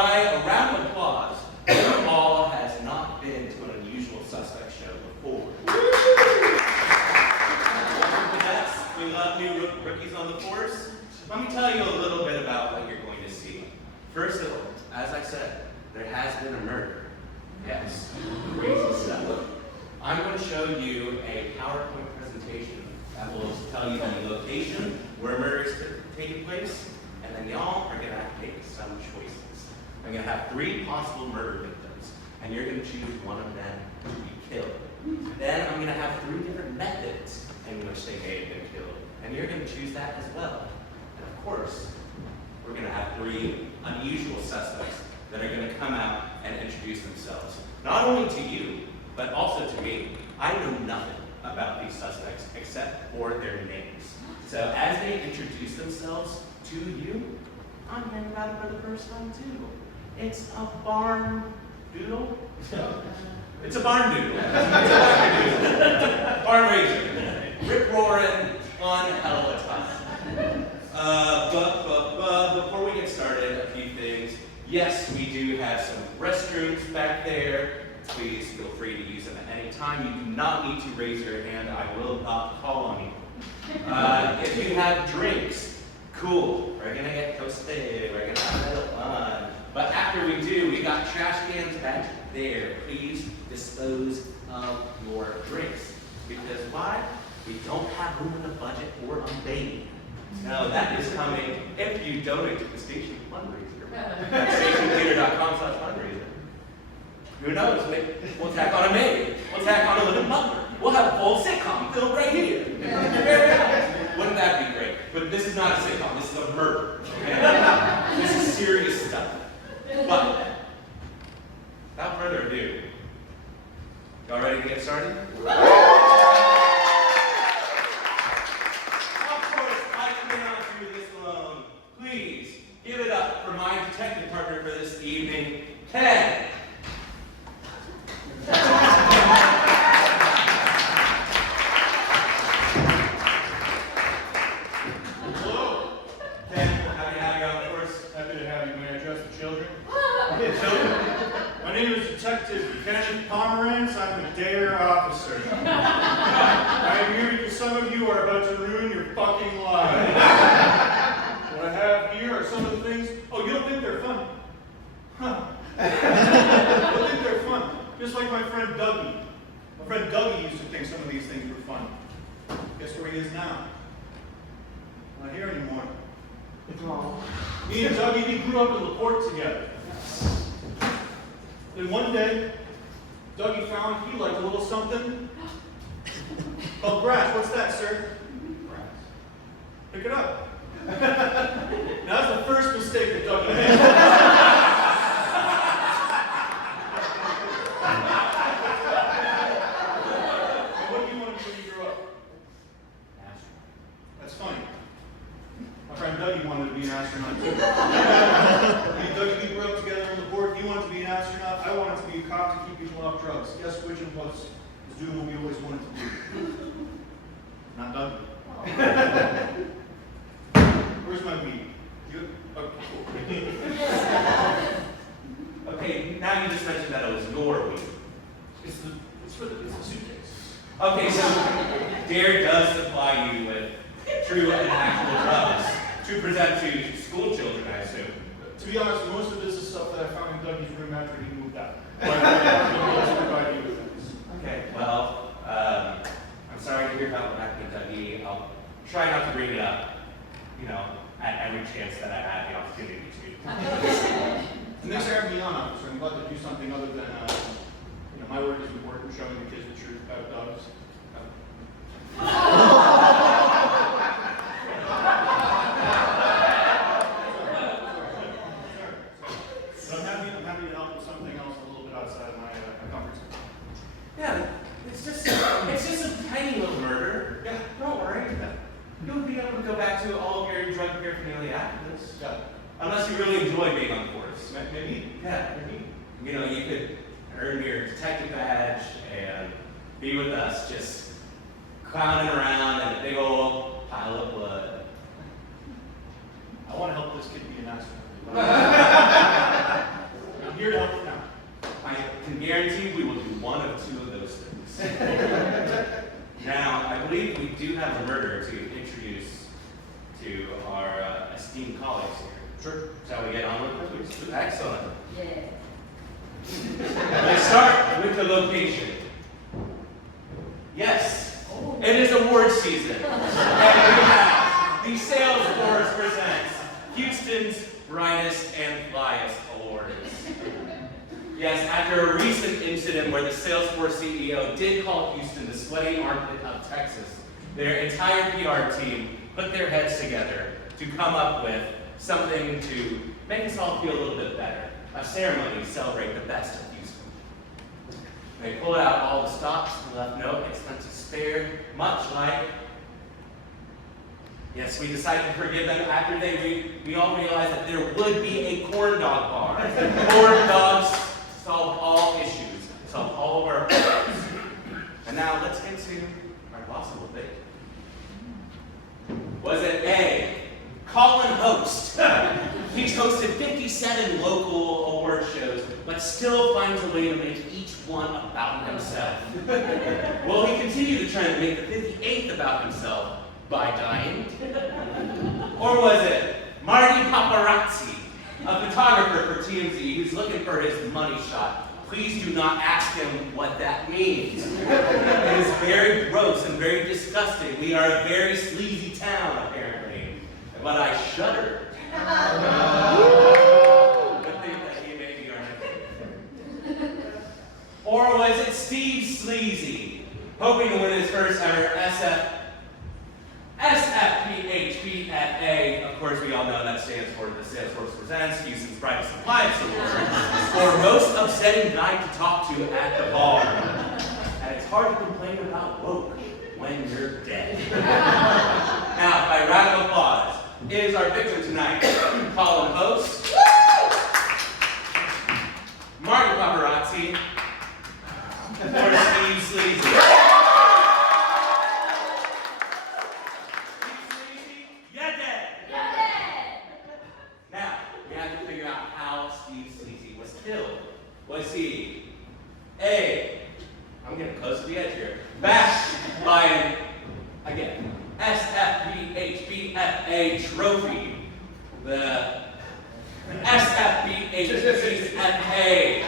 by a round of applause, who all has not been to an unusual suspect show before? We love new rookies on the force. Let me tell you a little bit about what you're going to see. First of all, as I said, there has been a murder. Yes, crazy stuff. I'm going to show you a PowerPoint presentation that will tell you the location where murder is taking place, and then y'all are going to have to make some choices. I'm going to have 3 possible murder victims, and you're going to choose one of them to be killed. Then I'm going to have 3 different methods in which they may have been killed, and you're going to choose that as well. And of course, we're going to have 3 unusual suspects that are going to come out and introduce themselves. Not only to you, but also to me. I know nothing about these suspects except for their names. So as they introduce themselves to you, I'm hearing about it for the first time too. It's a barn doodle. It's a barn doodle. It's a barn doodle. Barn raiser. Rip roaring, one hell of a time. But before we get started, a few things. Yes, we do have some restrooms back there. Please feel free to use them at any time. You do not need to raise your hand. I will not call on you. If you have drinks, cool. We're gonna get toasted. We're gonna have a little fun. But after we do, we got trash cans back there. Please dispose of your drinks. Because why? We don't have room in the budget for a baby. Now that is coming if you donate to the station fundraiser. stationtheater.com/fundraiser. Who knows? We'll tack on a maid. We'll tack on a living butler. We'll have a full sitcom filmed right here. Wouldn't that be great? But this is not a sitcom. This is a murder. Okay? This is serious stuff. But without further ado, y'all ready to get started? Please give it up for my detective partner for this evening, Ken. Hello. Ken, happy to have you on the force. Happy to have you. May I address the children? Children. My name is Detective Ken Pomerantz. I'm a D.A.R.E officer. I am here because some of you are about to ruin your fucking lives. What I have here are some of the things. Oh, you don't think they're fun? Huh. You don't think they're fun? Just like my friend Dougie. My friend Dougie used to think some of these things were fun. Guess where he is now? Not here anymore. Me and Dougie, we grew up in LaPorte together. Then one day, Dougie found he liked a little something called grass. What's that, sir? Grass. Pick it up. Now that's the first mistake that Dougie made. What do you want to be when you grow up? Astronaut. That's funny. My friend Dougie wanted to be an astronaut too. Me and Dougie, we grew up together on the board. He wanted to be an astronaut. I wanted to be a cop to keep people off drugs. Guess which one was doing what we always wanted to do? Not Dougie. Where's my weed? Okay, now you just mentioned that it was your weed. It's the suitcase. Okay, so D.A.R.E does supply you with true and actual drugs to present to school children, I assume. To be honest, most of this is stuff that I found in Dougie's room after he moved out. But I provide you with this. Okay, well, I'm sorry to hear about what happened to Dougie. I'll try not to bring it up, at every chance that I have the opportunity to. And thanks for having me on, officer. I'm glad to do something other than, my work is important, showing the kids the truth about dogs. But I'm happy to help with something else a little bit outside of my comfort zone. Yeah, it's just a tiny little murder. Yeah, don't worry. You'll be able to go back to all of your drug paraphernalia after this. Yeah. Unless you really enjoy being on the force. Maybe. Yeah, maybe. You could earn your detective badge and be with us, just clowning around in a big old pile of blood. I want to help this kid be an astronaut. here to help you now. I can guarantee we will do one of two of those things. Now, I believe we do have a murderer to introduce to our esteemed colleagues here. Sure. Shall we get on with it? Excellent. Yeah. Let's start with the location. Yes, it is award season. And we have the Salesforce Presents Houston's Brightest and Flyest Awards. Yes, after a recent incident where the Salesforce CEO did call Houston the sweaty armpit of Texas, their entire PR team put their heads together to come up with something to make us all feel a little bit better. A ceremony to celebrate the best of Houston. They pulled out all the stops and left no expenses spared, much like, yes, we decided to forgive them after we all realized that there would be a corn dog bar. Corn dogs solve all issues, solve all of our problems. And now let's get to our possible debate. Was it A, Colin Host? He's hosted 57 local award shows, but still finds a way to make each one about himself. Will he continue to try and make the 58th about himself by dying? Or was it Marty Paparazzi, a photographer for TMZ who's looking for his money shot? Please do not ask him what that means. It is very gross and very disgusting. We are a very sleazy town, apparently. But I shudder. Good thing that he may be our next. Or was it Steve Sleazy, hoping to win his first ever SFPHPFA? Of course, we all know that stands for the Salesforce Presents Houston's Brightest and Flyest Awards, or most upsetting guy to talk to at the bar. And it's hard to complain about woke when you're dead. Now, by round of applause, is our victor tonight, Colin Host, Marty Paparazzi, or Steve Sleazy. Steve Sleazy, you're dead. Now, we have to figure out how Steve Sleazy was killed. Was he A, I'm getting close to the edge here, bashed by an, again, SFPHPFA trophy. The SFPHPFA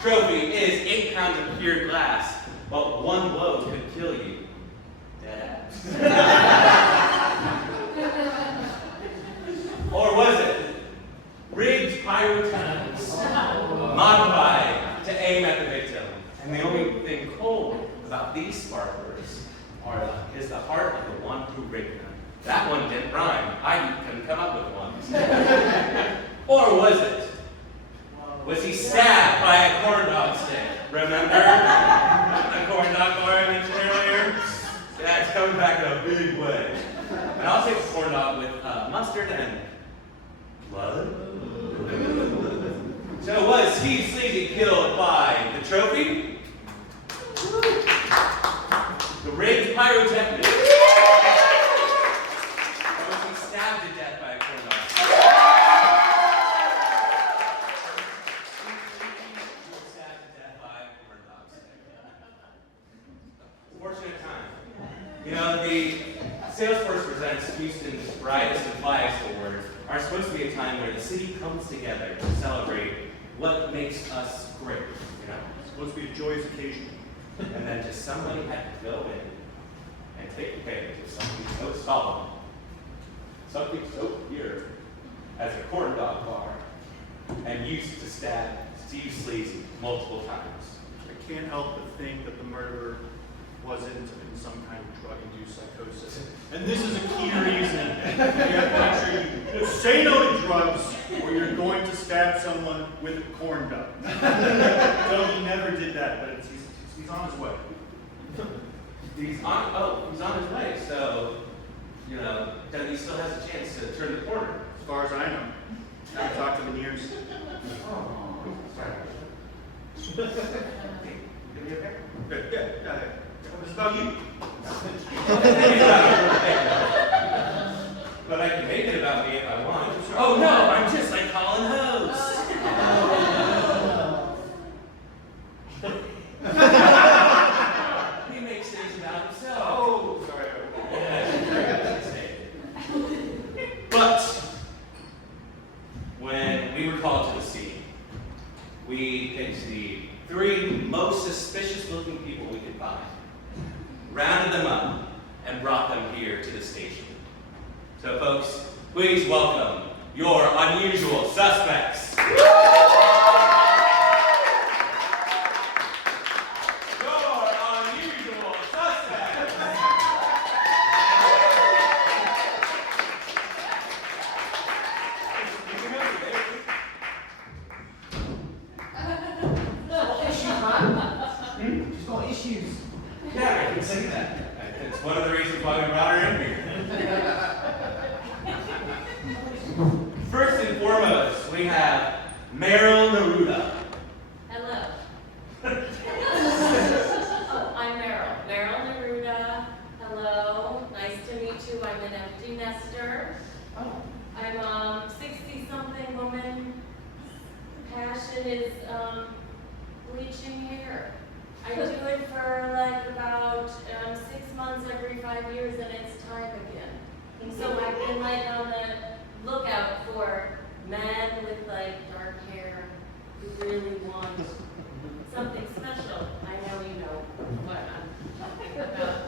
trophy is 8 pounds of pure glass, but one blow could kill you. Dead. Or was it rigged pyrotechnics, modified to aim at the victim? And the only thing cool about these sparklers is the heart of the one who rigged them. That one didn't rhyme. I couldn't come up with one. Or was he stabbed by a corn dog stick? Remember the corn dog bar I mentioned earlier? Yeah, it's coming back in a big way. And I'll take a corn dog with mustard and blood. So was Steve Sleazy killed by the trophy? The rigged pyrotechnics? Or was he stabbed to death by a corn dog? Stabbed to death by a corn dog stick. Fortunate time. You know, the Salesforce Presents Houston's Brightest and Flyest Awards are supposed to be a time where the city comes together to celebrate what makes us great, you know? It's supposed to be a joyous occasion. And then just somebody had to go in and take advantage of something so solemn, something so pure as a corn dog bar, and used to stab Steve Sleazy multiple times. I can't help but think that the murderer wasn't in some kind of drug-induced psychosis. And this is a key reason. You have to make sure you say no to drugs, or you're going to stab someone with a corn dog. So he never did that, but he's on his way. He's on his way, so, you know, then he still has a chance to turn the corner. As far as I know. I talked to him in years. Sorry. Give me a pick. Good, yeah. It's about you. But I can make it about me if I want. Oh no, I'm just like Colin Host. 3 most suspicious looking people we could find, rounded them up, and brought them here to the station. So folks, please welcome your unusual suspects. One of the reasons why we brought her in here. First and foremost, we have Meryl Neruda. Hello. Oh, I'm Meryl. Meryl Neruda. Hello. Nice to meet you. I'm an empty nester. Oh. I'm a 60-something woman. Passion is bleaching hair. I do it for like about 6 months every 5 years, and it's time again. And so I've been like on the lookout for men with like dark hair who really want something special. I know you know what I'm talking about.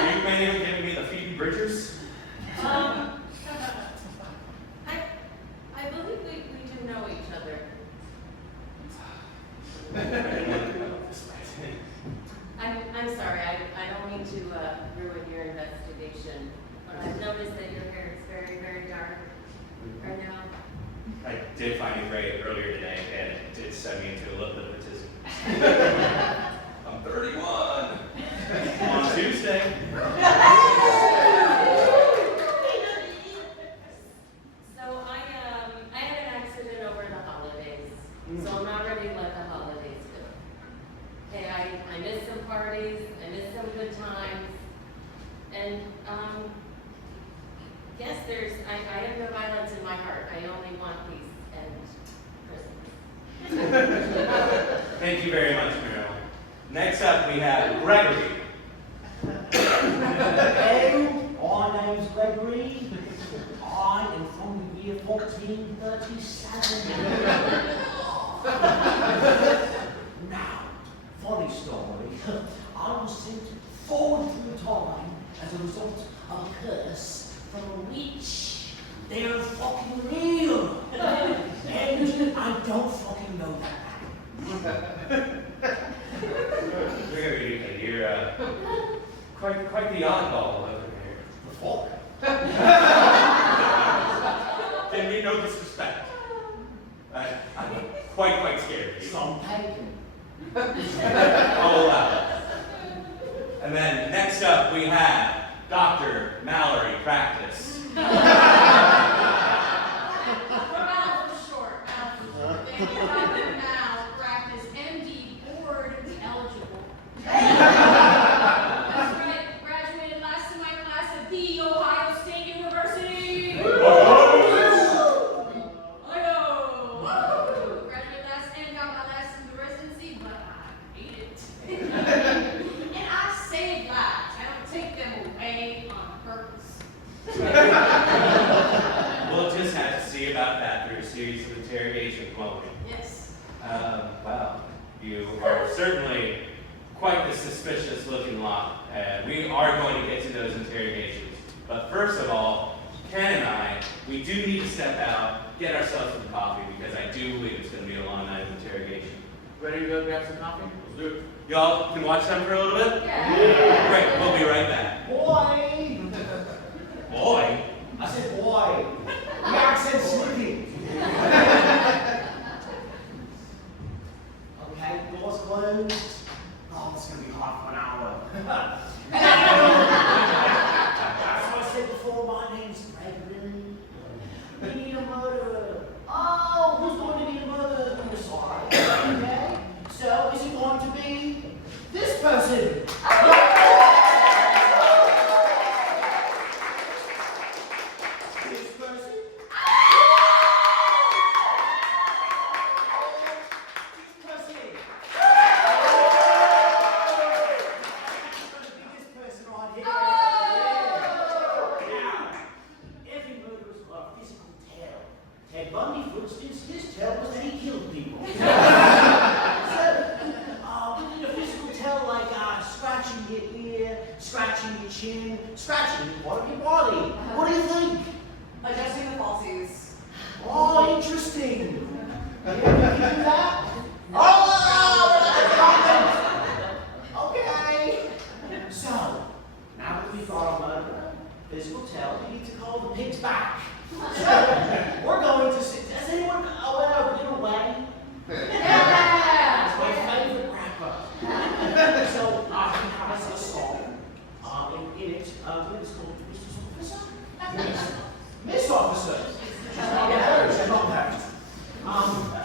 Are you planning on giving me the Phoebe Bridgers? I believe we do know each other. I'm sorry, I don't mean to ruin your investigation, but I've noticed that your hair is very, very dark right now. I did find it great earlier today, and it did send me into a little bit of a tizzy. I'm 31 on Tuesday. So I had an accident over the holidays, so I'm not ready to let the holidays go. Okay, I missed some parties, I missed some good times, and yes, I have no violence in my heart. I only want peace and Christmas. Thank you very much, Meryl. Next up, we have Gregory. Hello, my name's Gregory. I am from the year 1437. Now, funny story. I was sent forward through time as a result of a curse from a witch. They're fucking real. And I don't fucking know that. Gregory, you're quite the oddball over here. The fuck? Didn't mean no disrespect. I'm quite scared of you. Some pagan. I'll allow it. And then next up we have Dr. Mallory Practice. Short. Thank you, Dr. Mal, Practice, MD, board eligible. That's right, graduated last in my class at the Ohio State University. I know. Graduated last and got my last in the residency, but I hate it. And I save lives. I don't take them away on purpose. We'll just have to see about that through a series of interrogations, won't we? Yes. Wow. You are certainly quite the suspicious looking lot, and we are going to get to those interrogations. But first of all, Ken and I, we do need to step out, get ourselves some coffee, because I do believe it's going to be a long night of interrogation. Ready to go grab some coffee? Let's do it. Y'all can watch them for a little bit? Yeah. Great, we'll be right back. Boy! Boy? I said boy. The accent's slipping. Okay, doors closed. Oh, it's gonna be hot for an hour. As I said before, my name's Gregory. We need a murderer. Oh, who's going to be a murderer on the side? Okay, so is it going to be this person? This person? This person?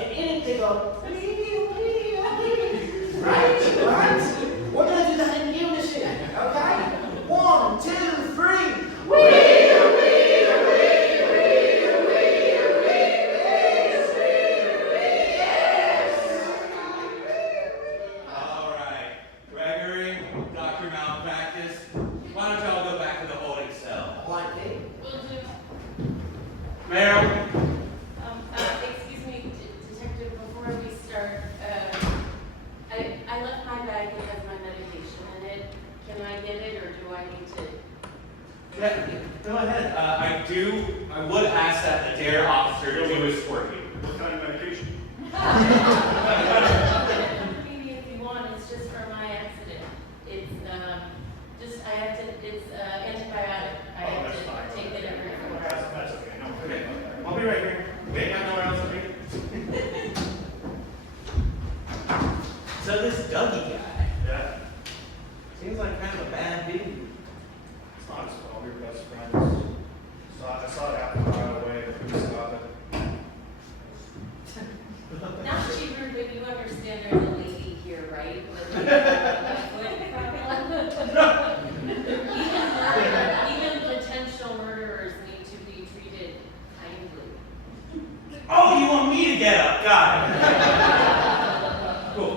and in it they go, right? We're gonna do that in unison, okay? 1, 2, 3. All right, Gregory, Dr. Malpractice, why don't y'all go back to the holding cell? One thing. Will do. Meryl? Excuse me, Detective, before we start, I left my bag that has my medication in it. Can I get it, or do I need to? Yeah, go ahead. I would ask that the D.A.R.E officer do his work. What kind of medication? Maybe if you want, it's just for my accident. It's, it's antibiotic. I Oh, have that's to fine. take it every 4 hours. That's okay. No, Okay. I'll be right here. We ain't got nowhere else to be. So this Dougie guy Yeah. seems like kind of a bad dude. It's not his fault. We were best friends. I saw it happen right away. We saw it. Not to be rude, but you understand there's a lady here, right? With a foot problem? Even potential murderers need to be treated kindly. Oh, you want me to get up? Got it. Cool.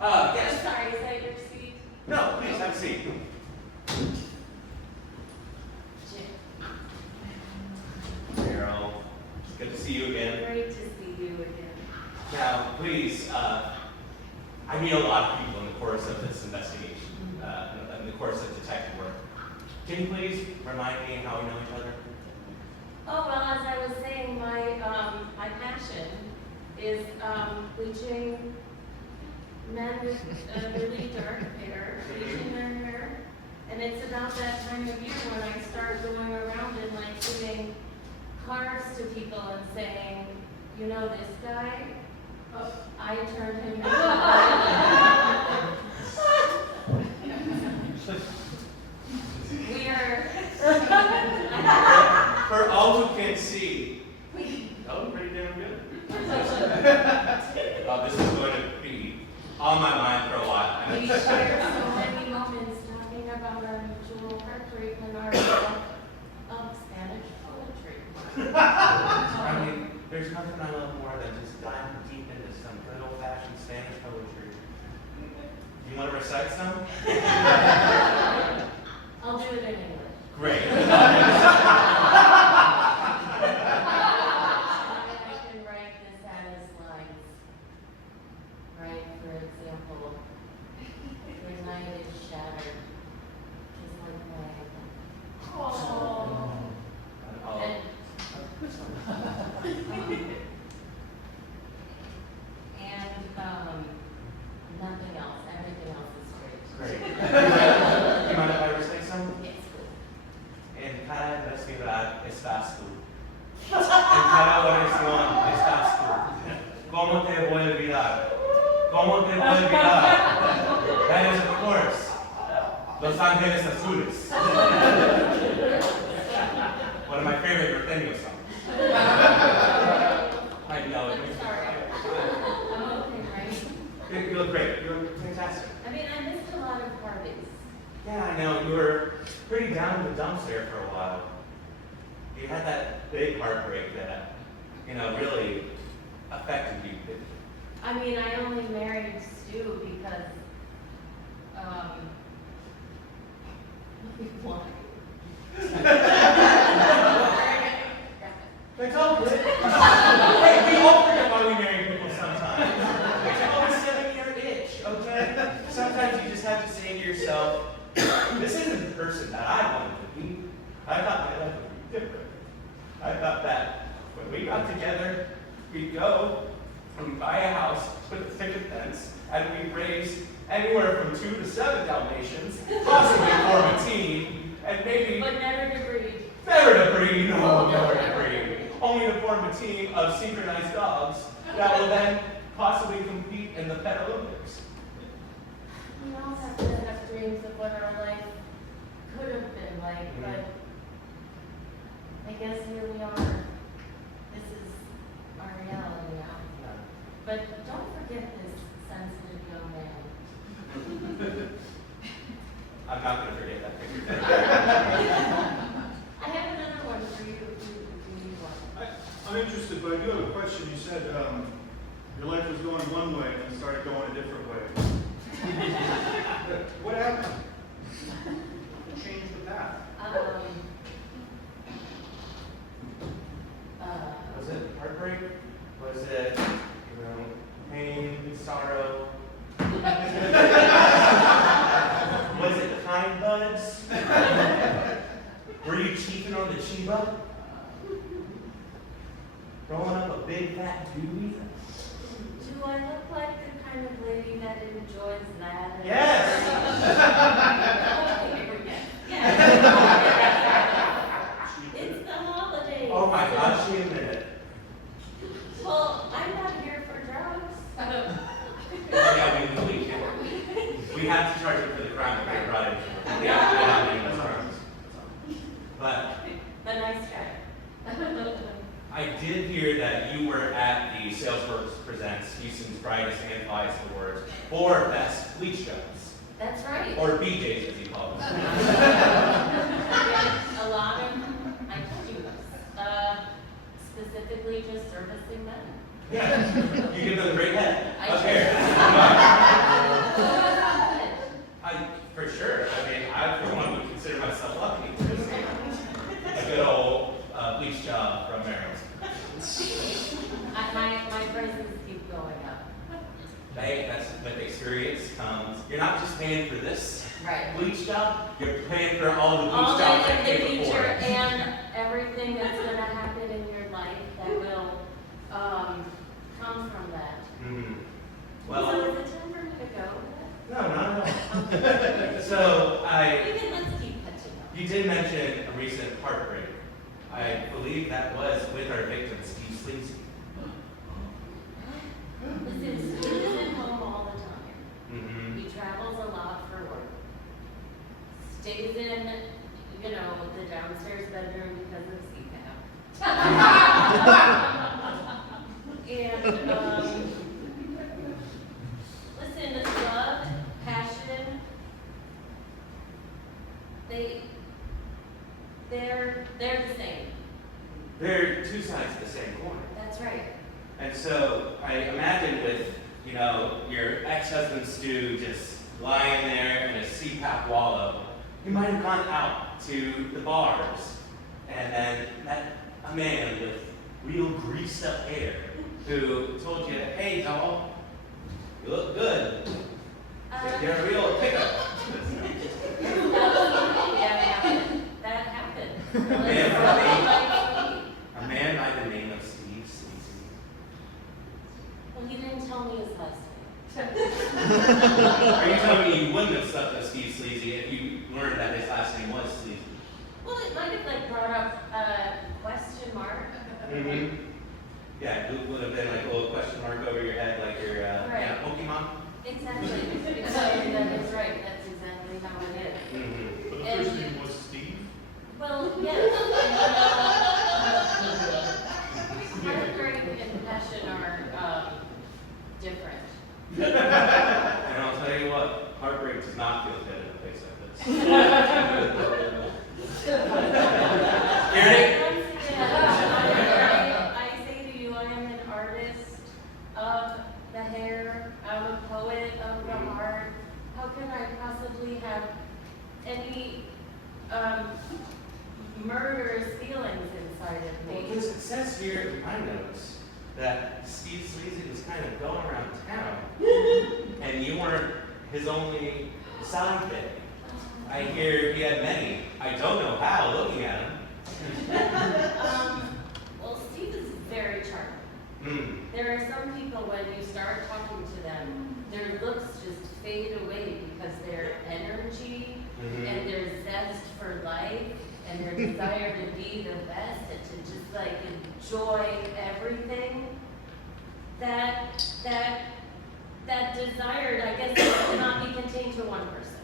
I'm Yes. sorry, is that your seat? No, please have a seat. Jim, Meryl, it's good to see you again. great to see you again. Now, please, I meet a lot of people in the course of this investigation, in the course of detective work. Can you please remind me how we know each other? Oh, well, as I was saying, my passion is bleaching men with really dark hair, bleaching their hair. And it's about that time of year when I start going around and like giving cards to people and saying, you know this guy? Oh, I turned him into We are For all who can see, that was pretty damn good. This is going to be on my mind for a while. we share so many moments talking about our mutual heartbreak and our love of Spanish poetry. I mean, there's nothing I love more than just diving deep into some good old-fashioned Spanish poetry. You want to recite some? I'll do it in English. Great. I can write the saddest lines. Right, for example, the night is shattered, just like my and nothing else. Everything else is great. Great. You mind if I recite some? It's good. En cada ciudad estás tú. En cada oración estás tú. ¿Cómo te voy a olvidar? ¿Cómo te voy a olvidar? That is, of course, Los Ángeles Azules. One of my favorite norteño songs. I know it. I'm sorry. I'm okay, right? You look great. You look fantastic. I mean, I missed a lot of parties. Yeah, I know. You were pretty down in the dumps there for a while. You had that big heartbreak that, really affected you. I mean, I only married Stu because, why? It's all good. Hey, we all forget why we marry people sometimes. It's always 7-year itch, okay? Sometimes you just have to say to yourself, this isn't the person that I wanted to be. I thought my life would be different. I thought that when we got together, we'd go and we'd buy a house with a picket fence, and we'd raise anywhere from 2 to 7 Dalmatians, possibly form a team, and maybe But never to breed. never to breed, no, never to breed. Only to form a team of synchronized dogs that will then possibly compete in the Pet Olympics. We all have to have dreams of what our life could have been like, but I guess here we are. This is our reality now. I'm not gonna forget that picture. I have another one for you if you need one. I'm interested, but I do have a question. You said your life was going one way and then started going a different way. What happened? Change the path. Was it heartbreak? Was it, pain, sorrow? Was it kind buds? Were you cheating on the Chiba? Rolling up a big fat doobie? Do I look like the kind of lady that enjoys that? Yes! It's the holidays. Oh my gosh, she admitted it. Well, I'm not here for drugs. Yeah, we have to charge her for the crime that they brought in. Yeah, but A nice guy. I did hear that you were at the Salesforce Presents Houston's Brightest and Flyest Awards for Best Bleach Jobs. That's right. Or BJs, as you call them. A lot of, I told you, specifically just servicing men. Yeah, you give them a great head. I Okay. I For sure. I mean, I for one would consider myself lucky to receive a good old bleach job from Meryl. my prices keep going up. Hey, that's with experience comes. You're not just paying for this Right. bleach job, you're paying for all the bleach All jobs the that came future before. and everything that's going to happen in your life that will come from that. Mhm. So Well, is it time for me to go? no, not at all. So Let's keep catching up. you did mention a recent heartbreak. I believe that was with our victim, Steve Sleazy. Listen, Steve is at home all the time. Mm-hmm. He travels a lot for work. Stays in, the downstairs bedroom because of CPAP. And, listen, love, passion, they're the same. They're two sides of the same coin. That's right. And so I imagine with, your ex-husband Stu just lying there in a CPAP wallow, you might have gone out to the bars and then met a man with real greased up hair who told you, hey doll, you look good. You're a real pickup. That happened. A man by the name of Steve Sleazy. Well, he didn't tell me his last name. Are you telling me you wouldn't have stuck with Steve Sleazy if you learned that his last name was Sleazy? Well, it might have brought up a question mark. Mm-hmm. Yeah, it would have been like a little question mark over your head, like your Right. Pokemon. Exactly. Exactly. That is right. That's exactly how it is. Mm-hmm. But the first name was Steve. Well, yes. Heartbreak and passion are different. And I'll tell you what, heartbreak does not feel good in a place like this. Hear it? Once again, I say to you, I am an artist of the hair. I'm a poet of the heart. How can I possibly have any murderous feelings inside of me? Because it says here in my notes that Steve Sleazy was kind of going around town, and you weren't his only side thing. I hear he had many. I don't know how, looking at him. Well, Steve is very charming. Mm. There are some people, when you start talking to them, their looks just fade away because their energy Mhm. and their zest for life and their desire to be the best and to just like enjoy everything, that desire, I guess, cannot be contained to one person.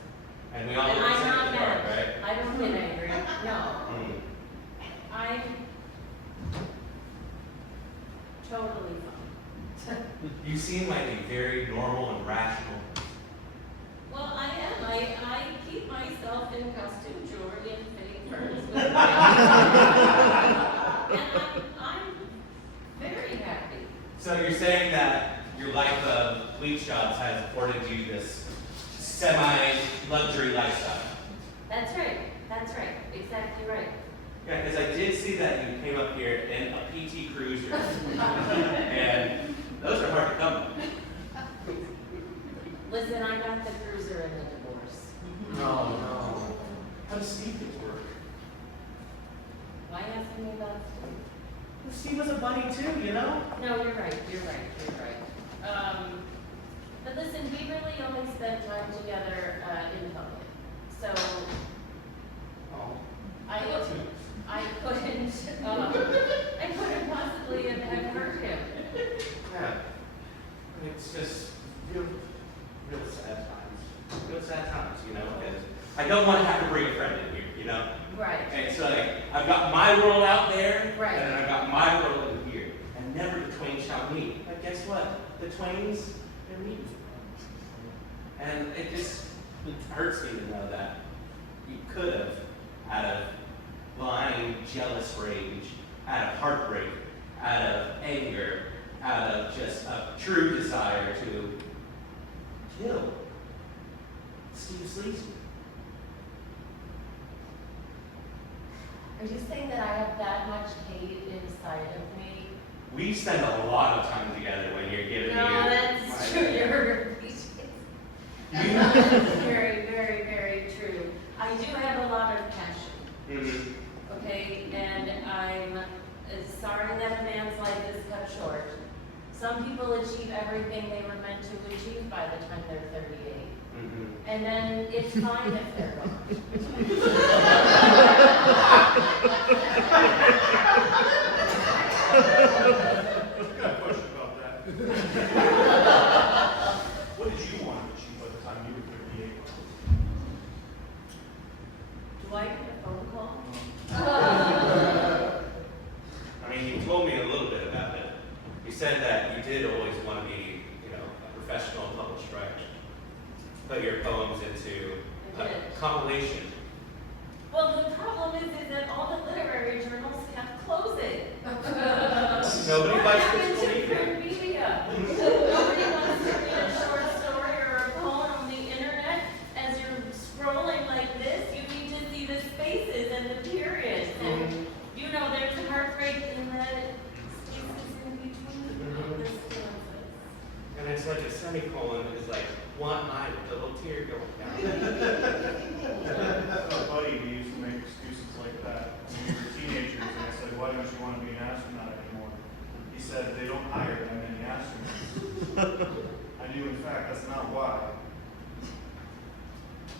And we all And look the I'm same not at the bar, mad. right? I don't get angry. No. Mm. I'm totally fine. You seem like a very normal and rational. Well, I am. I keep myself in costume jewelry and fitting furs with and I'm very happy. So you're saying that your life of bleach jobs has afforded you this semi-luxury lifestyle? That's right, exactly right. Yeah, because I did see that you came up here in a PT Cruiser, and those are hard to come by. Listen, I got the cruiser in the divorce. No. How does Steve get to work? Why asking me about Steve? Well, Steve was a buddy too, you know? No, you're right. But listen, we really only spent time together in public. So Oh. I couldn't possibly have hurt him. Yeah. It's just real sad times. Real sad times, you know? Because I don't want to have to bring a friend in here, you know? Right. And so like, I've got my world out there, Right. and then I've got my world in here. And never the twain shall meet. But guess what? The twains, they're meeting. And it just hurts me to know that you could have, out of blind, jealous rage, out of heartbreak, out of anger, out of just a true desire to kill Steve Sleazy. Are you saying that I have that much hate inside of me? We spend a lot of time together when you're giving me No, your... that's true. You're repeating. You- That's very, very, very true. I do have a lot of passion. Mhm. Okay, and I'm sorry that a man's life is cut short. Some people achieve everything they were meant to achieve by the time they're 38. Mhm. And then it's fine if they're gone. I've got a question about that. What did you want to achieve by the time you were 38? Do I get a phone call? I mean, you told me a little bit about it. You said that you did always want to be, you know, a professional published writer. Put your poems into I a did. compilation. Well, the problem is that all the literary journals have closing. Nobody What buys happened physical to media. print media? Nobody wants to read a short story or a poem on the internet. As you're scrolling like this, you need to see the spaces and the periods. And, you know, there's heartbreak in the spaces in between the stanzas. And it's like a semicolon is like one eye with a little tear going down. I have a buddy who used to make excuses like that when we were teenagers, and I said, why don't you want to be an astronaut anymore? He said, they don't hire that many astronauts. I knew, in fact, that's not why.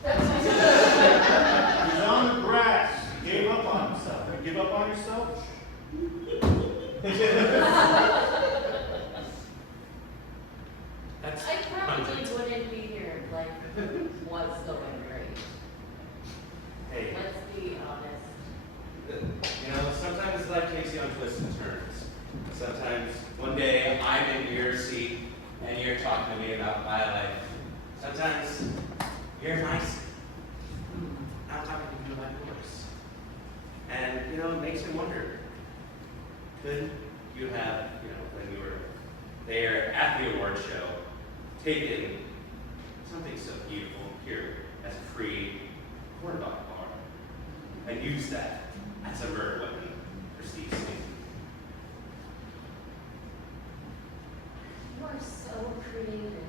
He was on the grass. He gave up on himself. You give up on yourself? That's I probably wouldn't be here if life was going great. Hey, Let's be honest. you know, sometimes life takes you on twists and turns. Sometimes one day I'm in your seat and you're talking to me about my life. Sometimes you're in my seat. I'm talking to you about yours. And, you know, it makes me wonder, could you have, you know, when you were there at the award show, taken something so beautiful and pure as a free corn dog bar and used that as a murder weapon for Steve Sleazy? You are so creative.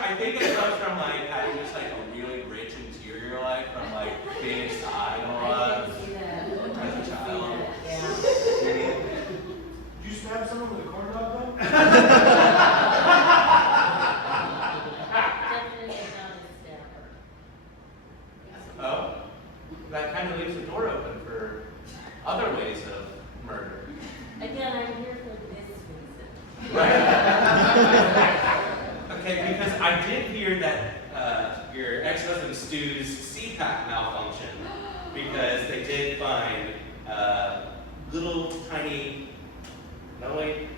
I think it comes from like having just like a really rich interior life from like being inside a I lot can see that. as a I can see child. that, yeah. Did you stab someone with a corn dog, though? Definitely not a stabber. Oh, that kind of leaves the door open for other ways of murder. Again, I'm here for this reason. Right. Okay, because I did hear that your ex-husband Stu's CPAP malfunctioned because they did find little tiny, not only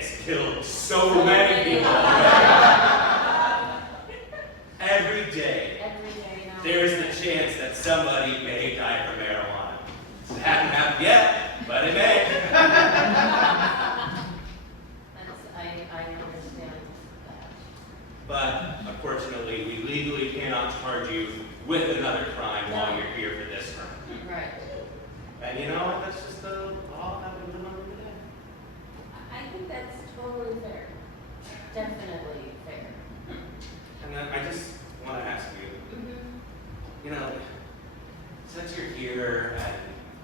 it's killed so many people. Every day, now. there is the chance that somebody may die from marijuana. It hasn't happened yet, but it may. I understand that. But unfortunately, we legally cannot charge you with another crime while you're here for this crime. Right. And you know, that's just the law that we live under today. I think that's totally fair. Definitely fair. And then I just want to ask you, you know, since you're here and,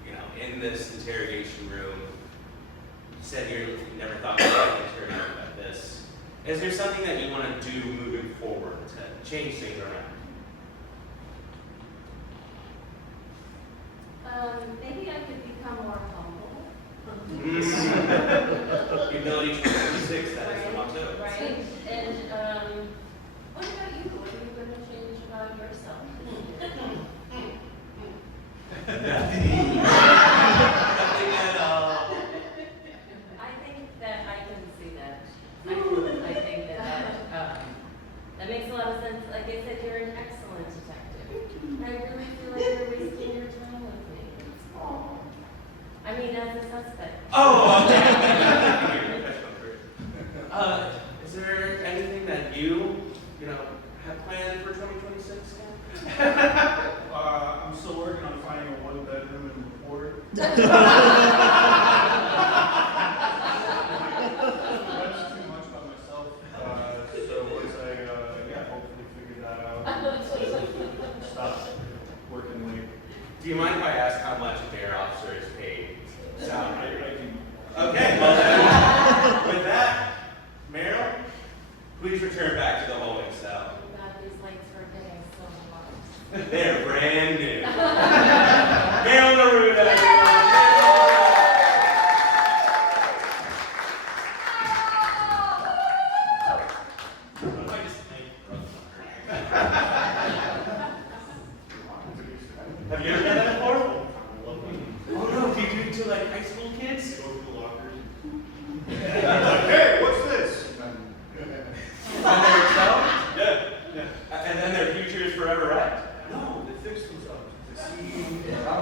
you know, in this interrogation room, you said you never thought about an turn out like this. Is there something that you want to do moving forward to change things around? Maybe I could become more humble. Humility 26, that is the motto. Right. And what about you? What are you going to change about yourself? Nothing at all. I think that I can see that. I think that makes a lot of sense. Like I said, you're an excellent detective. I really feel like you're wasting your time with me. I mean, as a suspect. Oh, okay. Is there anything that you know, have planned for 2026? I'm still working on finding a one-bedroom in LaPorte. That's too much by myself. So once I, hopefully figure that out, stop working late. Do you mind if I ask how much a D.A.R.E officer is paid? I can. Okay, well then, with that, Meryl, please return back to the holding cell. God, these lights are getting so much. They're brand new. Meryl Neruda, everyone. I just think. Have you ever done that before? Oh no, do you do it to like high school kids? Hey, what's this? On their Excel? Yeah. And then their future is forever right? No, they fixed themselves. To see how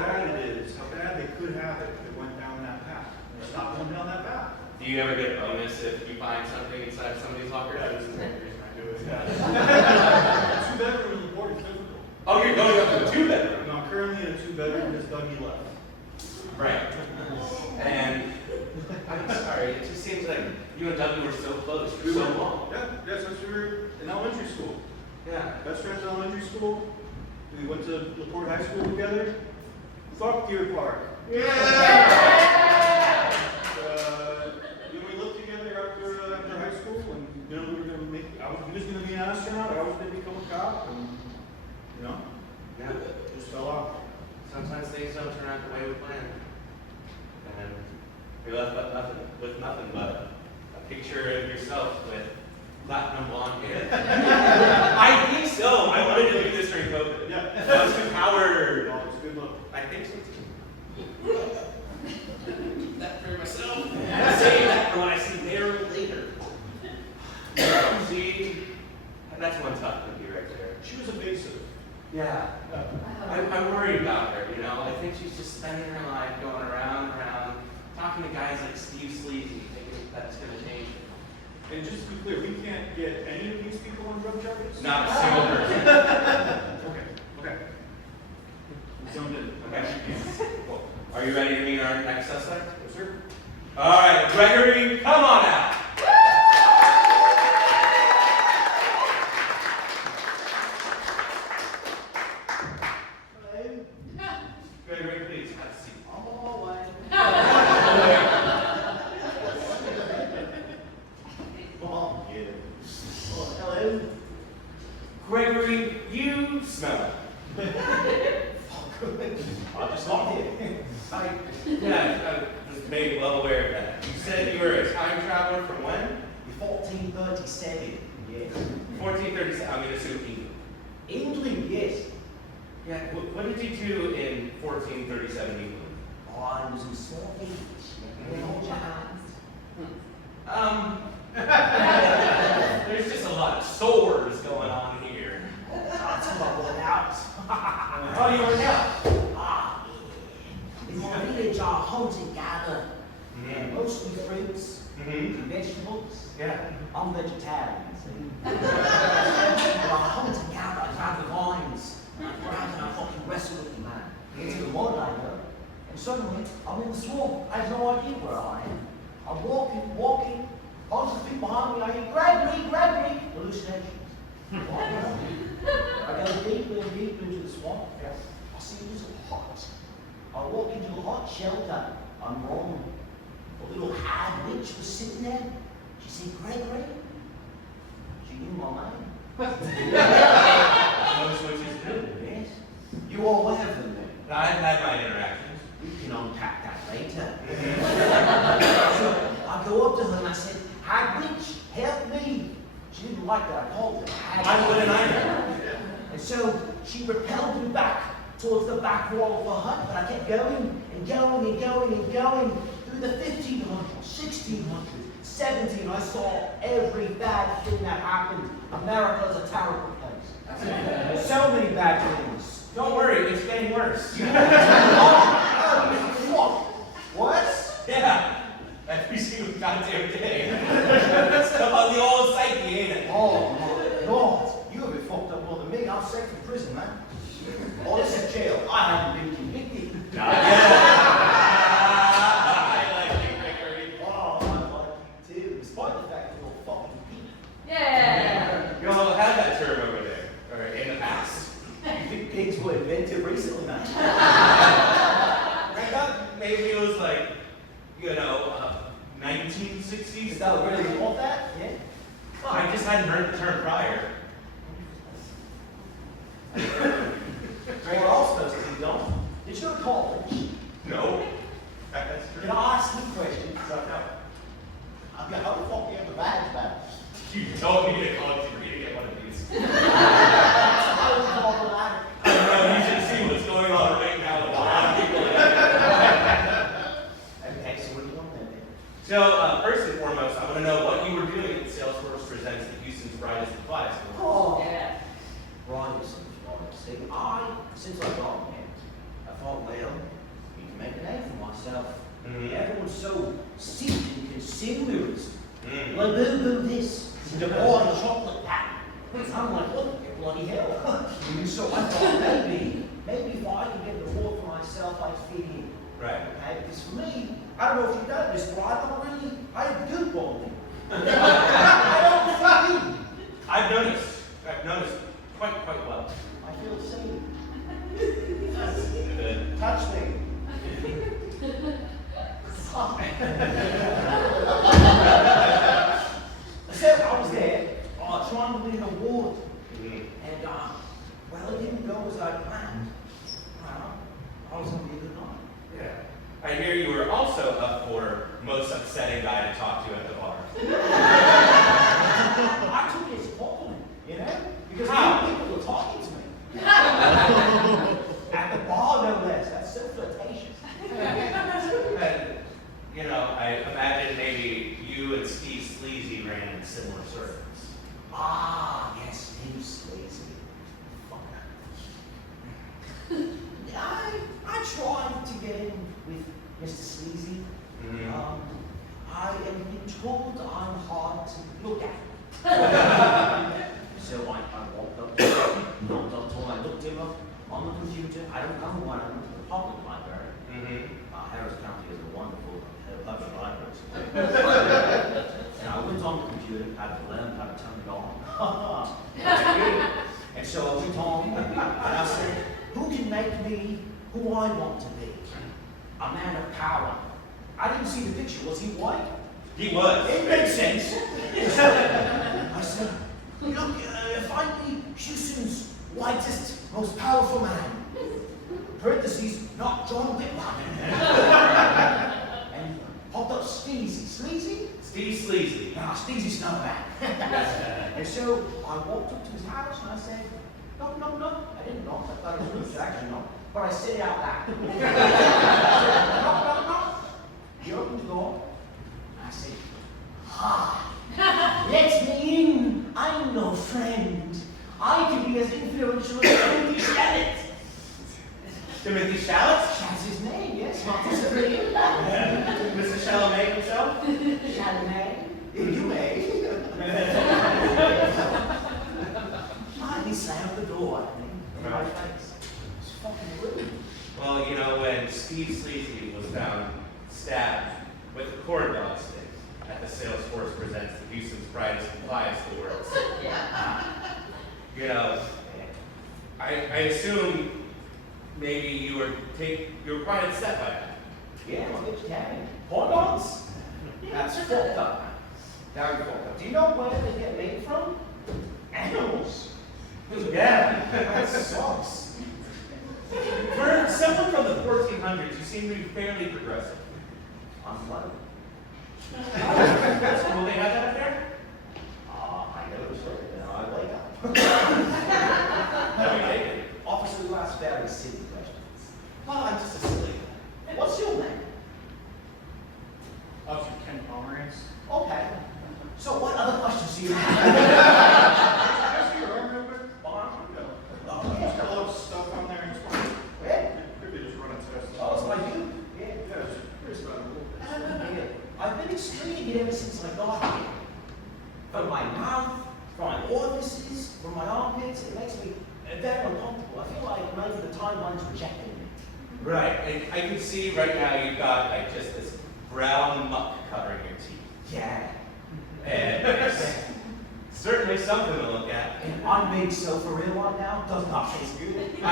bad it is, how bad they could have it if they went down that path. They're not going down that path. Do you ever get a bonus if you find something inside somebody's locker? That is the only reason I do it. Two-bedroom in the board is difficult. Oh, you're going up to a two-bedroom? No, I'm currently in a two-bedroom because Dougie left. Right. And I'm sorry, it just seems like you and Dougie were so close for so long. Yeah, since we were in elementary school. Yeah. Best friends in elementary school. We went to LaPorte High School together. Fuck D.A.R.E Park. Yeah! We lived together after high school, and you know we were gonna make. He was gonna be an astronaut. I was gonna become a cop, and you know, Yeah. just fell off. Sometimes things don't turn out the way we planned. And you're left with nothing but a picture of yourself with platinum blonde hair. I think so. I wanted to do this during COVID. Yeah. That's too Howard. Oh, it's a good look. I think so too. That for myself. I'm saying that for when I see Meryl later. See, that's one tough cookie right there. She was evasive. Yeah. I'm worried about her, you know. I think she's just spending her life going around and around, talking to guys like Steve Sleazy, thinking that's going to change her. And just to be clear, we can't get any of these people on drug charges? Not a single person. Okay. We zoned in. Okay. Cool. Are you ready to meet our next suspect? Yes, sir. All right, Gregory, come on out. Gregory, please have a seat. Hello. Gregory, you smell. I just got here. I was made well aware of that. You said you were a time traveler from when? 1437. Yes. 1437. I'm going to assume England. England, yes. Yeah. What did you do in 1437 England? I was in small village. Hold your hands. There's just a lot of sores going on here. That's what I work out. How do you work out? In my village, I hunt and gather. Mostly fruits and vegetables. Yeah. I'm vegetarian, see? But I hunt and gather, I grab the vines, I grab and I fucking wrestle with them, man. Into the mud, I go. And suddenly, I'm in the swamp. I have no idea where I am. I'm walking. Hundreds of people behind me, I hear, Gregory! Hallucinations. I go deeper and deeper into the swamp. I see a little hut. I walk into the hut shelter. I'm wrong. A little hag witch was sitting there. She said, Gregory. She knew my name. Most witches do. Yes. You all aware of them then? I've had my interactions. You can unpack that later. So I go up to her and I said, Hag witch, help me. She didn't like that. I called her hag. I wouldn't either. And so she repelled me back towards the back wall of her hut, but I kept going and going through the 1500s, 1600s, 1700s. I saw every bad thing that happened. America's a terrible place. So many bad things. Don't worry, it's getting worse. What? Yeah. Every single goddamn day. Stuff on the old psyche, ain't it? Oh my God. You have been fucked up more than me. I'm safe from prison, man. Oh, this is jail. I haven't been convicted. I like you, Gregory. Oh, I like you too. Despite the fact that you're fucking people. Yeah. You all had that term over there, or in the past. You think pigs were invented recently, man? I thought maybe it was like, 1960s. Is that really want that? Yeah? Well, I just hadn't heard the term prior. We're all supposed to be, don't? Did you go to college? No. That's true. Can I ask you a question? How the fuck do you have a badge back? You don't need a college degree to get one of these. I was problematic. I don't know, you should see what's going on right now with a lot of people in Okay, so what do you want then? So, first and foremost, I want to know what you were doing at Salesforce Presents the Houston's Brightest and Flyest Awards. Oh, Yeah. Brightest and Flyest. See, since I got here, I thought, well, you can make a name for myself. Everyone's so steeped in consumerism. Well, boo this, the boy chocolate that. I'm like, what bloody hell? So I thought maybe if I could get an award for myself, I'd fit in. Right. Okay, because for me, I don't know if you've noticed, but I have good bonding. I don't fit in. I've noticed quite well. I feel the same. Touch me. So I was there trying to win an award. And, well, it didn't go as I planned. I was going to be a good night. Yeah. I hear you were also up for most upsetting guy to talk to at the bar. I took it as a compliment, because How? people were talking to me. At the bar, no less. That's so flirtatious. And, I imagine maybe you and Steve Sleazy ran in similar circles. Yes, Steve Sleazy. Fuck that. I tried to get in with Mr. Sleazy. I am been told I'm hard to look at. So I walked up to him, knocked up to him, I looked him up on the computer. I don't know when I went to the public library. Harris County is a wonderful public library. And I went on the computer, had to learn how to turn it on. And so I went on and I said, who can make me who I want to be? A man of power. I didn't see the picture. Was he white? He was. It makes sense. I said, look, find me Houston's whitest, most powerful man. Parentheses, not John Whitlock. And popped up Sleazy. Sleazy? Steve Sleazy. No, Sleazy's not bad. And so I walked up to his house and I said, knock. I didn't knock. I thought it was rude to actually knock. But I said it out loud. Knock. He opened the door. And I said, Chalamet himself? Chalamet? You may. He slammed the door in my face. It's fucking rude. Well, you know, when Steve Sleazy was found stabbed with a corn dog stick at the Salesforce Presents Houston's Brightest and Flyest Awards, you know, I assume maybe you were quite upset by that. Yeah, I'm a vegetarian. Corn dogs? That's fucked up. Very fucked up. Do you know where they get made from? Animals. Yeah. That sucks. For someone from the 1400s, you seem to be fairly progressive. I'm flooded. That's cool. They have that up there? I never said it, and I wake up. Every day. Officer who asks very silly questions. Well, I'm just a silly guy. What's your name? Officer Ken Pomerantz. Okay. So what other questions do you have? Can I see your arm real quick? Oh, No. oh, There's got a lot of stuff on there. It's fine. yeah. Maybe just run a test. Oh, it's my dude. Yeah. Yeah, it's curious about it a little bit. Yeah. I've been excreting it ever since I got here. From my mouth, from my orifices, from my armpits, it makes me very uncomfortable. I feel like maybe the timeline's rejecting me. Right, and I can see right now you've got like just this brown muck covering your teeth. Yeah. And there's certainly something to look at. And I'm being so for real right now, does not taste good. No.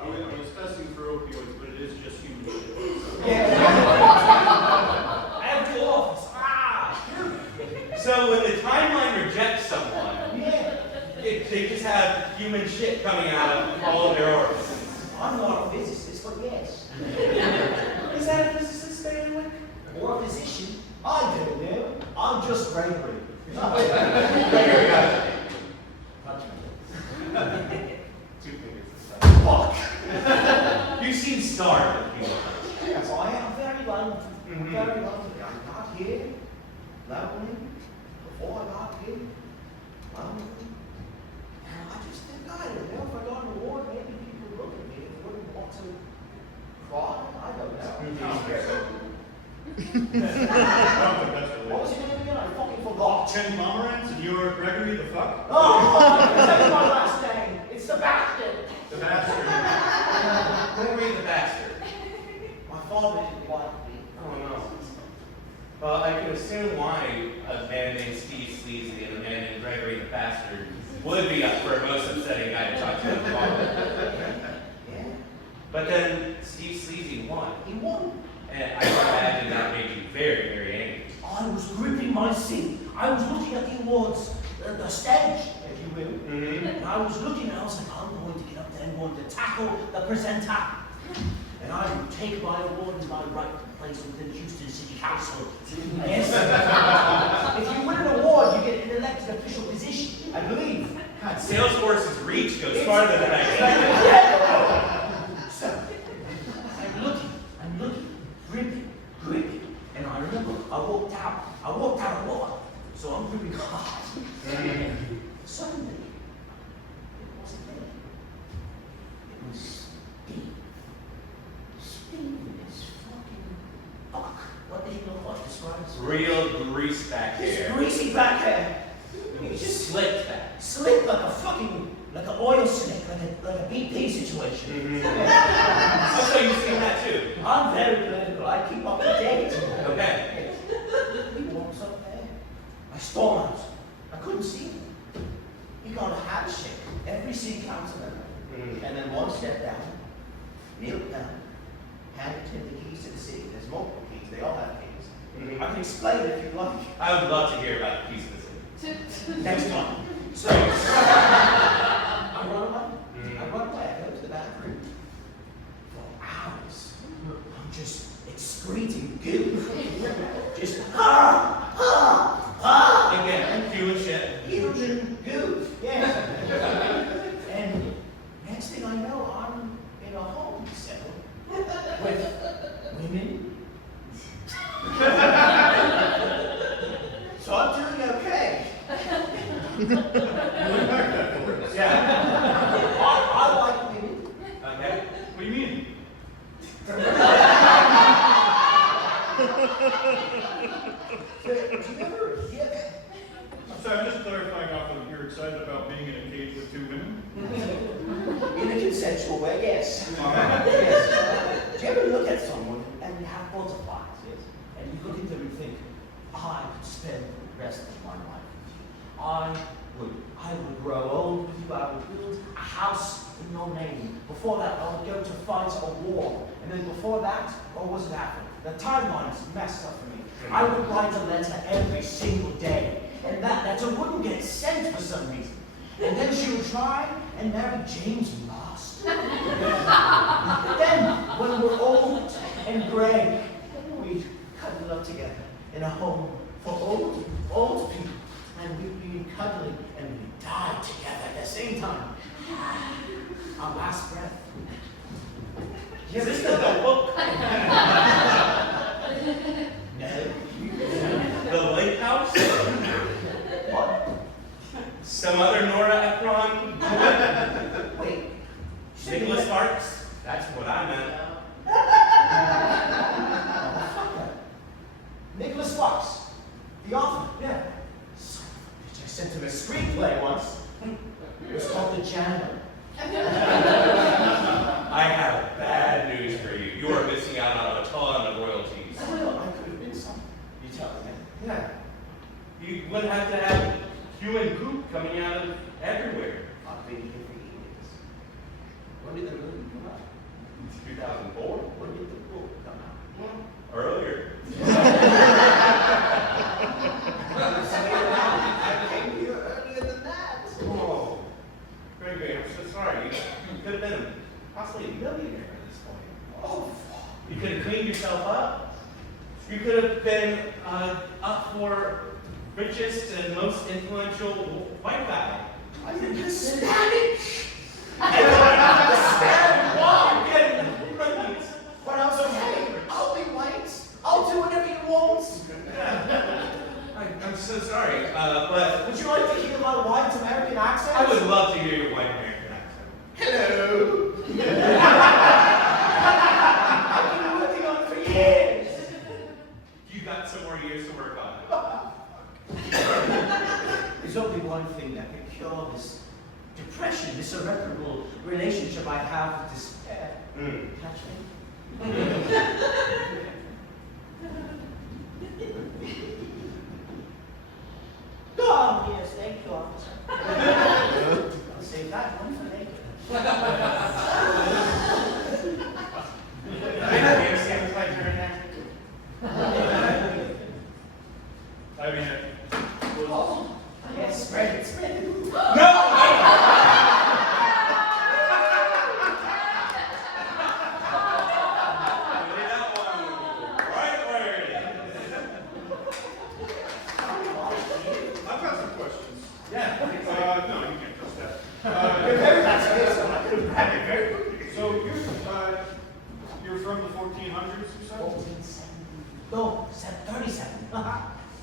I was testing for opioids, but it is just human shit. Yeah. I have two office. So when the timeline rejects someone, Yeah. they just have human shit coming out of all of their orifices. I'm not a physicist, but yes. Is that a physicist, Bailey? Or a physician. I don't know. I'm just Gregory. Two fingers. Fuck. You seem starved. Yes, I am very lonely. Mhm. Very lonely. I got here, lonely. Before I got here, lonely. And I just think, I don't know, if I got an award, maybe people would look at me and wouldn't want to cry. I don't know. Mhm. I don't think that's What was related. your name again? I fucking forgot. Ken Pomerantz, and you're Gregory the fuck? Oh, tell me my last name. It's the bastard. The bastard. Gregory the bastard. My father didn't like me. Oh no. Well, I can assume why a man named Steve Sleazy and a man named Gregory the bastard would be up for a most upsetting guy to talk to at the bar. Yeah. But then Steve Sleazy won. He won. And I can imagine that made you very, very angry. I was gripping my seat. I was looking at the awards, the stage, if you will. Mm-hmm. And I was looking and I was like, I'm going to get up there and going to tackle the presenter. And I would take my award in my right place within Houston City Council. Yes. If you win an award, you get an elected official position, I believe. Salesforce's reach goes farther than I So, I'm looking, gripping. And I remember, I walked out a lot. So I'm gripping hard. Suddenly, it wasn't me. It was Steve. Steve is fucking fuck. What do you know what describes? Real grease back His hair. greasy back hair. He's just slicked back. Slick like an oil slick, like a BP situation. Mm-hmm. Oh, so you've seen that too? I'm very political. I keep up to date. Okay. He walks up there. I storm out. I couldn't see him. He got a handshake. Every city council member. Mm-hmm. And then one step down, kneel down, handed him the keys to the city. There's multiple keys. They all have keys. Mhm. I can explain it if you like. I would love to hear about the piece of this. Next time. So, I run away. I go to the bathroom. For hours, I'm just excreting goo. Just, Again, human shit. human goo. Yes. And next thing I know, I'm in a holding cell with women. So I'm doing okay. Yeah. I like women. Okay. What do you mean? Do you ever hear? So I'm just clarifying off of you're excited about being in a cage with two women? In a consensual way, yes. Yes. Do you ever look at someone and have butterflies? Yes. And you look at them and think, I could spend the rest of my life with you. I would grow old with you. I would build a house in your name. Before that, I would go to fight a war. And then before that, what was it after? The timeline's messed up for me. I would write a letter every single day. And that letter wouldn't get sent for some reason. And then she would try and marry James last. Then, when we're old and gray, we'd cuddle up together in a home for old people. And we'd be cuddling and we'd die together at the same time. Our last breath. Is this the notebook? No. The lake house? What? Some other Nora Ephron? Wait. Nicholas Sparks? That's what I meant. Motherfucker. Nicholas Sparks. The author. Yeah. Son of a bitch, I sent him a screenplay once. It was called The Janitor. I have bad news for you. You are missing out on a ton of royalties. Well, I could have been some. You tell me. Yeah. You would have to have human goop coming out of everywhere. I've been here for years. When did the movie come out? 2004? When did the book come out? Earlier. I came here earlier than that. Oh, Gregory, I'm so sorry. You could have been possibly a millionaire at this point. Oh, You could have cleaned yourself up. You could have been up for richest and most influential white guy. I'm Hispanic. I don't understand why. You're getting right. But I'm okay. I'll be white. I'll do whatever you want. I'm so sorry, but Would you like to hear my white American accent? I would love to hear your white American accent. Hello. I've been working on it for years. You got some more years to work on. There's only one thing that can cure this depression, this irreparable relationship I have with despair. Catch me? Oh, yes, thank you, officer. I'll save that one for later. I understand my turn now. I mean, Oh, yes, spread it, spread it. I've got some questions. Yeah. No, you can't trust that. You're very nice, I could have had it very quickly. So you're from the 1400s, you said? 1470. No, 37.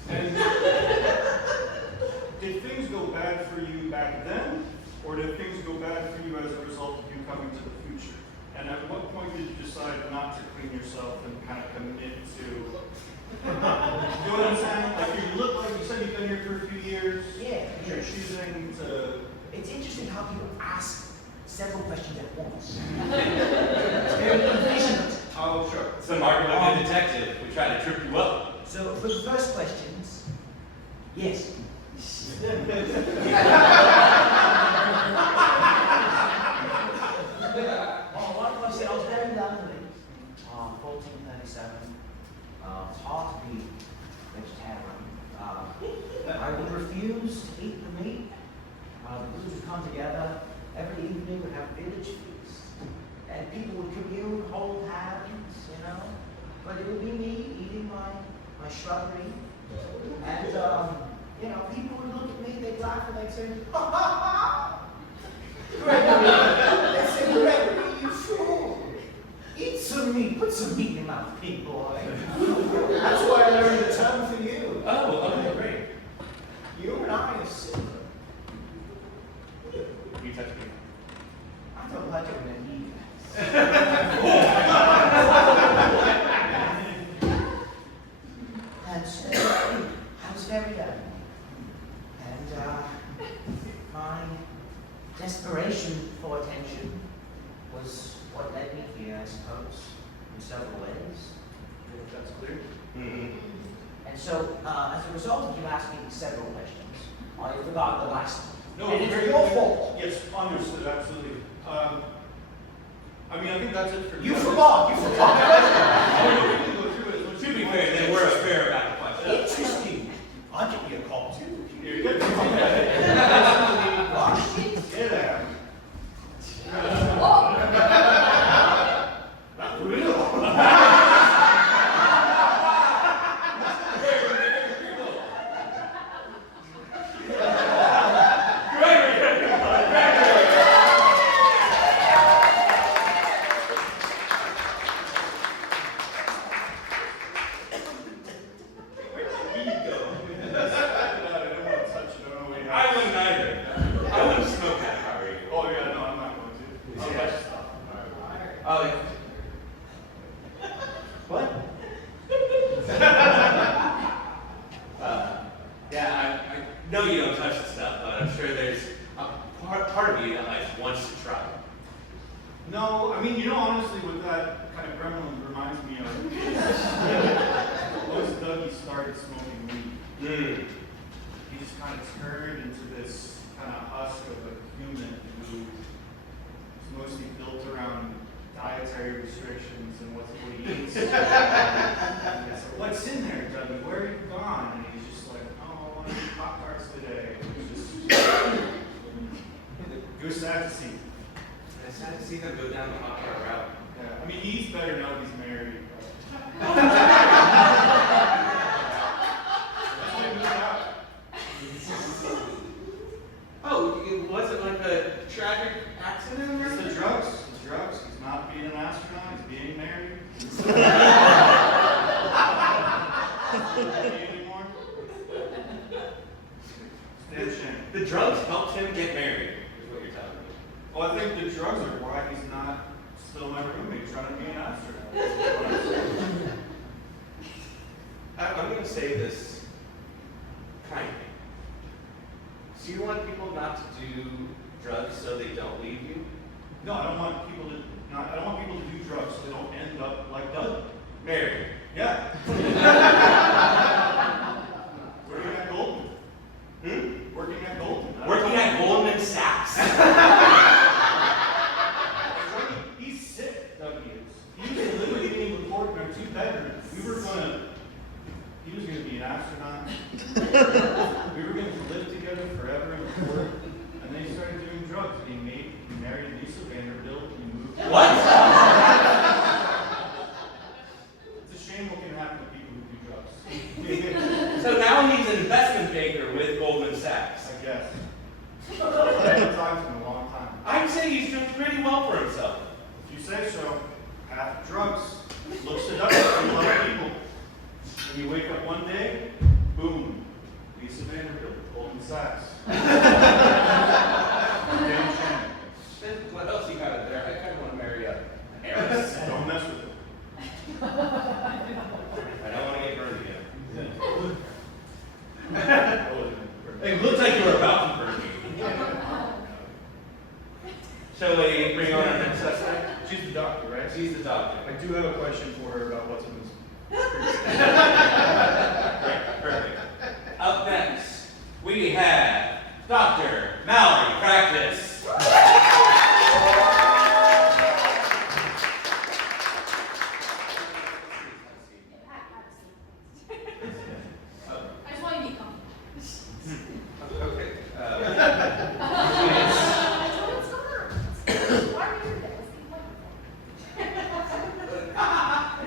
And did things go bad for you back then, or did things go bad for you as a result of you coming to the future? And at what point did you decide not to clean yourself and kind of commit to, you know what I'm saying? Like you look like, you said you've been here for a few years. Yeah. You're choosing to, It's interesting how people ask several questions at once. It's very efficient. oh, sure. It's the mark of a good detective. We try to trip you up. So for the first questions, yes. One question, I was very lonely. 1437. It's hard to be vegetarian. I would refuse to eat the meat. The village would come together. Every evening would have a village feast. And people would commune, hold hands, you know. But it would be me eating my shrubbery. And, you know, people would look at me, they'd laugh and they'd say, ha ha ha! Gregory! They'd say, Gregory, you fool! Eat some meat, put some meat in your mouth, big boy. That's why I learned the term for you. Oh, okay, great. You and I are similar. You touch me. I don't like it when you eat. what led me here, I suppose, in several ways. If that's clear. Mm-hmm. And so, as a result of you asking several questions, I forgot the last one. No, and it's very your good. fault. Yes, understood, absolutely. I mean, I think that's it for You now. forgot. You forgot. We can go through it as much To as be you fair, want. they were fair about the question. Interesting. I'll give you a call too. Here, get Get out. Oh, Not for real. I wouldn't either. I wouldn't smoke that if I were you. Oh yeah, no, I'm not going to. Yeah. Oh, yeah. What? Yeah, I know you don't touch the stuff, but I'm sure there's a part of you that like wants to try. No, I mean, honestly, what that kind of gremlin reminds me of is once Dougie started smoking weed, he just kind of turned into this kind of husk of a human who is mostly built around dietary restrictions and what he eats. And it's like, what's in there, Dougie? Where are you gone? And he's just like, oh, I want to eat Pop-Tarts today. It's just sad to see. It's sad to see them go down the hot car route. Yeah, I mean, he's better now that he's married. That's why he moved out. Oh, it wasn't like a tragic accident or It's something? the drugs. The drugs. He's not being an astronaut. He's being married. Not me anymore. Damn shame. The drugs helped him get married, is what you're telling me. Well, I think the drugs are why he's not still my roommate trying to be an astronaut. I'm going to say this kindly. So you want people not to do drugs so they don't leave you? No, I don't want people to do drugs so they don't end up like Doug. Married. Yeah. Working at Goldman. Working at Goldman. Working at Goldman Sachs. He's sick, Dougie is. He was literally being recorded in our 2 bedrooms. He was gonna be an astronaut. We were gonna live together forever and record. And then he started doing drugs. And he married Lisa Vanderbilt and he moved. What? It's a shame what can happen to people who do drugs. So now he's an investment banker with Goldman Sachs. I guess. I haven't talked to him in a long time. I'd say he's doing pretty well for himself. If you say so, path of drugs looks seductive to a lot of people. And you wake up one day, boom, Lisa Vanderbilt, Goldman Sachs. Damn shame. What else you got in there? I kind of want to marry a heiress. Don't mess with him. I don't want to get burned again. Oh, It looks like you were about to burn me. Shall we bring on our next suspect? She's the doctor, right? She's the doctor. I do have a question for her about what's in this. Great, perfect. Up next, we have Dr. Mallory Practice. I just want you to be comfortable. Okay. Why are you here?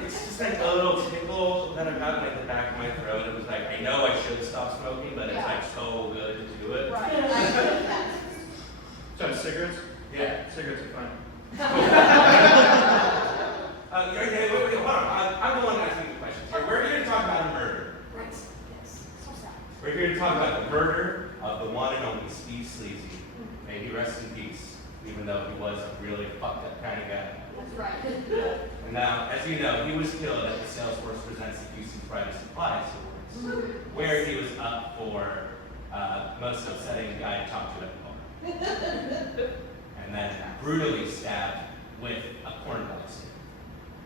It's just like a little tickle that I got in the back of my throat. It was like, I know I should stop smoking, but it's like so good to do it. Right. So, cigarettes? Yeah. Cigarettes are fine. Okay, wait, hold on. I'm the one asking the questions here. We're here to talk about a murder. Right. Yes. So sad. We're here to talk about the murder of the one and only Steve Sleazy. May he rest in peace, even though he was a really fucked up kind of guy. That's right. And now, as you know, he was killed at the Salesforce Presents Brightest and Flyest Awards, where he was up for most upsetting guy to talk to at the bar. And then brutally stabbed with a cornball stick.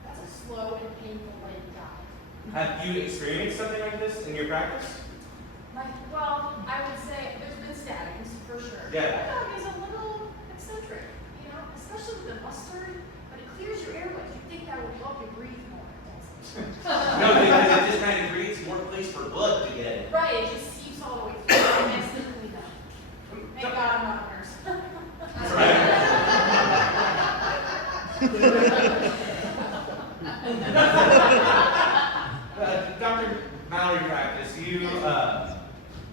That's a slow and painful way to die. Have you experienced something like this in your practice? Well, I would say there's been stabbings for sure. Yeah. My dog is a little eccentric, you know, especially with the mustard, but it clears your airways. You'd think that would help you breathe more. No, because it just kind of creates more place for blood to get in. Right, it just seeps all the way through. It makes it clean up. Thank God I'm not a nurse. Dr. Mallory Practice, you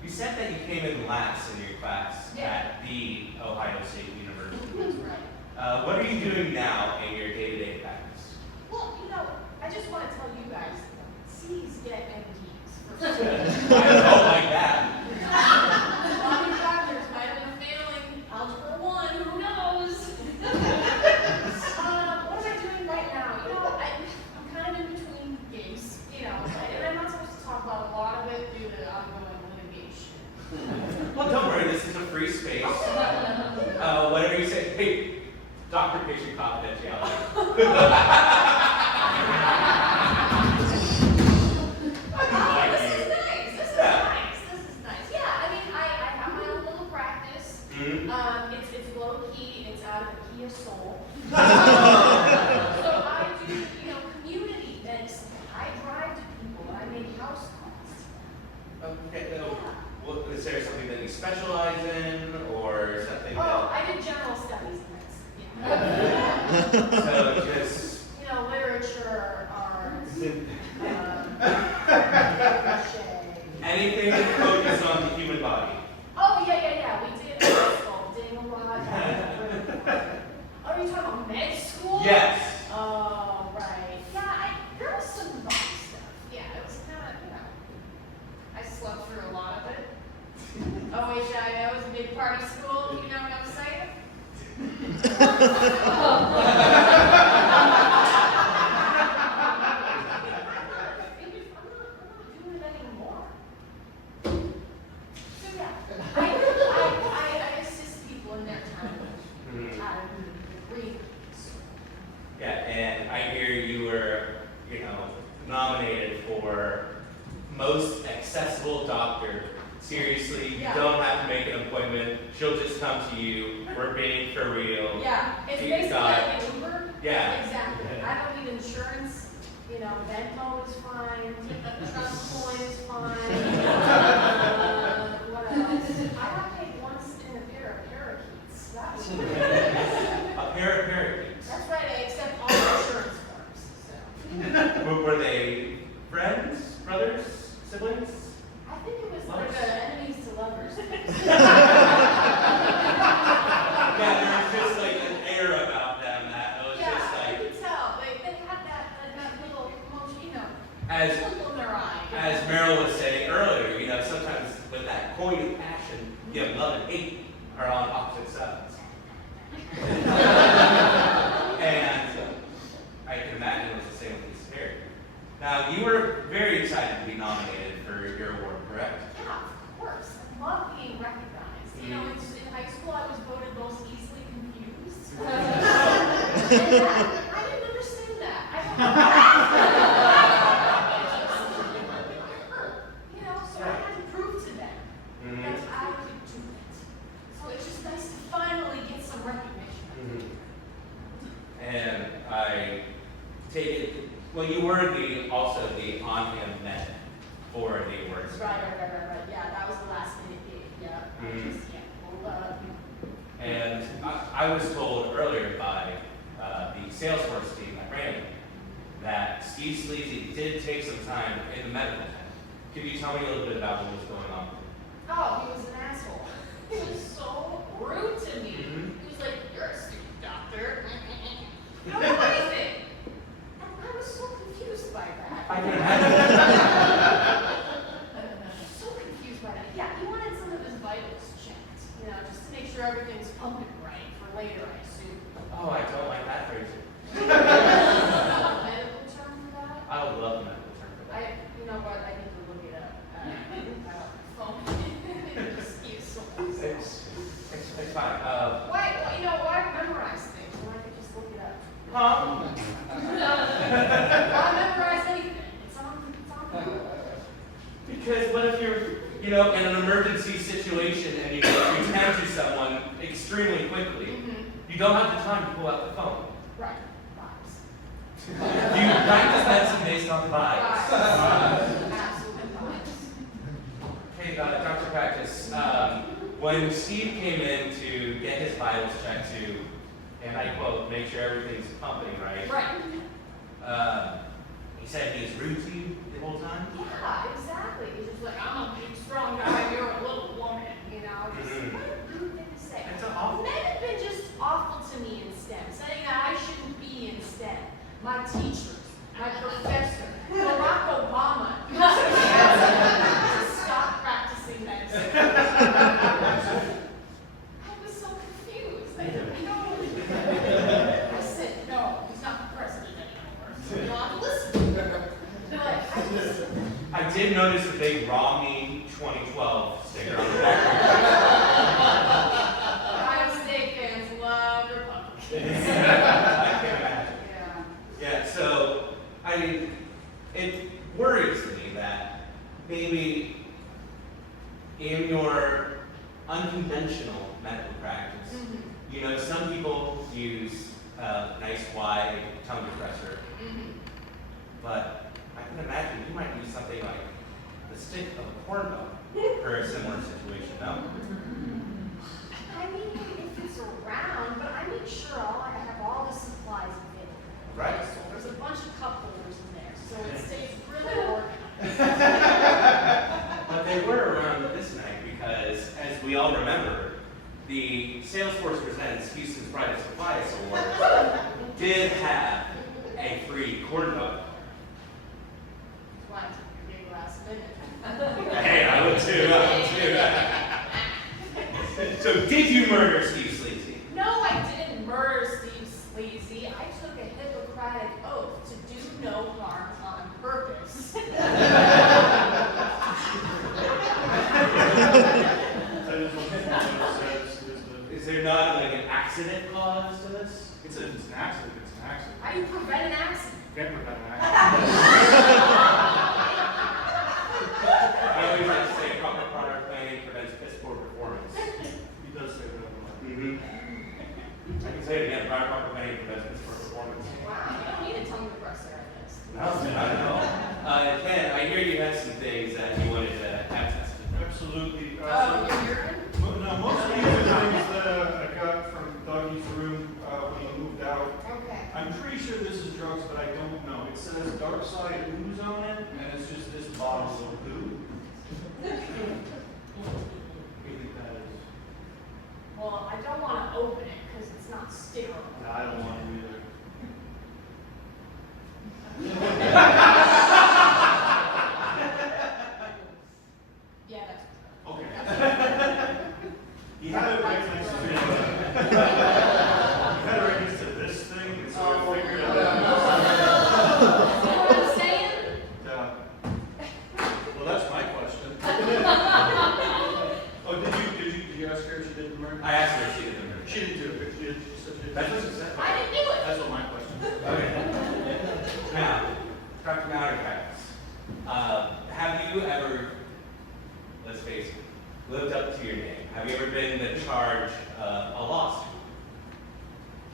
said that you came in last in your class at the Ohio State University. That's right. What are you doing now in your day-to-day practice? Well, you know, I just want to tell you guys, C's get MDs. I don't like that. A lot of doctors might have been failing Algebra 1, who knows? What am I doing right now? You know, I'm kind of in between gigs, you know, and I'm not supposed to talk about a lot of it due to ongoing litigation. Well, don't worry, this is a free space. Whatever you say. Hey, doctor-patient confidentiality. This is nice. Yeah, I mean, I have my own little practice. It's low key. It's out of the key of soul. So I do, you know, community medicine. I drive to people. I make house calls. Okay. Well, is there something that you specialize in, or something Oh, that? I did general studies in medicine. Yeah. So just. You know, literature, arts, Anything to focus on the human body. Oh, yeah. We did sculpting a lot. Oh, are you talking about med school? Yes. Oh, right. Yeah, there was some body stuff. Yeah, it was kind of, you know, I slept through a lot of it. OHIO was a big party school, you know what I'm saying? Nominated for most accessible doctor. Seriously, you Yeah. don't have to make an appointment. She'll just come to you. We're being for real. Yeah, it's Deep basically dive. like an Uber. Yeah. Exactly. I don't need insurance. You know, Venmo is fine. Trust coin is fine. What else? I got paid once in a pair of parakeets. That was great. A pair of parakeets. That's right. I accept all insurance forms. So. Were they friends, brothers, siblings? I think it was Lovers. like enemies to lovers. Yeah, there's just like an air about them that was Yeah, just you like, could tell. They had that little emotion, you know, as twinkle in their eye. as Meryl was saying earlier, you know, sometimes with that coin of passion, you have love and hate are on opposite sides. And I can imagine it was the same with this hair. Now, you were very excited to be nominated for your award, correct? Yeah, of course. I love being recognized. You know, in high school, I was voted most easily confused. And I didn't understand that. I don't know. You know, so I had to prove to them that I could do it. So it's just nice to finally get some recognition. And I take it, well, you were also the on-hand med for the awards. Right. Yeah, that was the last minute gig. Yeah. And I was told earlier by the Salesforce team that ran it that Steve Sleazy did take some time in the medical tent. Could you tell me a little bit about what was going on? Oh, he was an asshole. He was so rude to me. He was like, "You're a stupid doctor." You don't know anything. And I was so confused by that. I can imagine. So confused by that. Yeah, he wanted some of his vitals checked, you know, just to make sure everything's pumping right for later, I assume. Oh, I don't like that phrase. Medical term for that? I would love a medical term for that. You know what? I need to look it up. Phone. Excuse me. It's fine. Why? You know, why memorize things when I could just look it up? memorize anything. It's on paper. Because what if you're, in an emergency situation and you attend to someone extremely quickly? You don't have the time to pull out the phone. Right. Vibes. You practice medicine based on vibes. Absolute vibes. Okay, Dr. Practice. When Steve came in to get his vitals checked to, and I quote, make sure everything's pumping right. Right. He said he was rude to you the whole time? Yeah, exactly. He's just like, I'm a big, strong guy, you're a little woman, Just what a rude thing to say. It's awful. Men have been just awful to me in STEM, saying that I shouldn't be in STEM. My teachers, my professor, Barack Obama. Just stop practicing medicine. I was so confused. I didn't know. I said, no, he's not the president anymore. So you don't have to listen. They're like, I did notice the big Romney 2012 sticker on the back. Ohio State fans love Republicans. I can imagine. Yeah, so, it worries me that maybe in your unconventional medical practice, some people use a nice wide tongue depressor, but I can imagine you might use something like the stick of a corn dog for a similar situation, no? I mean, if it's around, but I make sure I have all the supplies available. Right. So there's a bunch of cup holders in there, so it stays really organized. But they were around this night because, as we all remember, the Salesforce Presents Houston's Brightest and Flyest Awards did have a free corn dog. Why took your big last minute? Hey, I would too. So, did you murder Steve Sleazy? No, I didn't murder Steve Sleazy. I took a Hippocratic oath to do no harm on purpose. That is what the photo says. Is there not like an accident clause to this? It's an accident. It's an accident. How do you prevent an accident? Can't prevent an accident. I always like to say proper product planning prevents piss poor performance. He does say that. I can say it again, proper planning prevents piss poor performance. Wow, you don't need a tongue depressor, I guess. No, I don't know. Ken, I hear you had some things that you wanted to have tested. Absolutely. Oh, your urine? No, most of these are things that I got from Dougie's room when he moved out. Okay. I'm pretty sure this is drugs, but I don't know. It says dark side ooze on it, and it's just this bottle of goo. What do you think that is? Well, I don't want to open it because it's not sterile. No, I don't want to either. Yeah, that's Okay. He had it right next to this thing, and so I figured it out. See what I'm saying? Well, that's my question. Oh, did you ask her if she did the murder? I asked her if she did the murder. She didn't do it. She said she did. That's what she said. I didn't do it. That's what my question is. Okay. Now, Dr. Mallory Practice, have you ever, let's face it, lived up to your name? Have you ever been the charge of a lawsuit?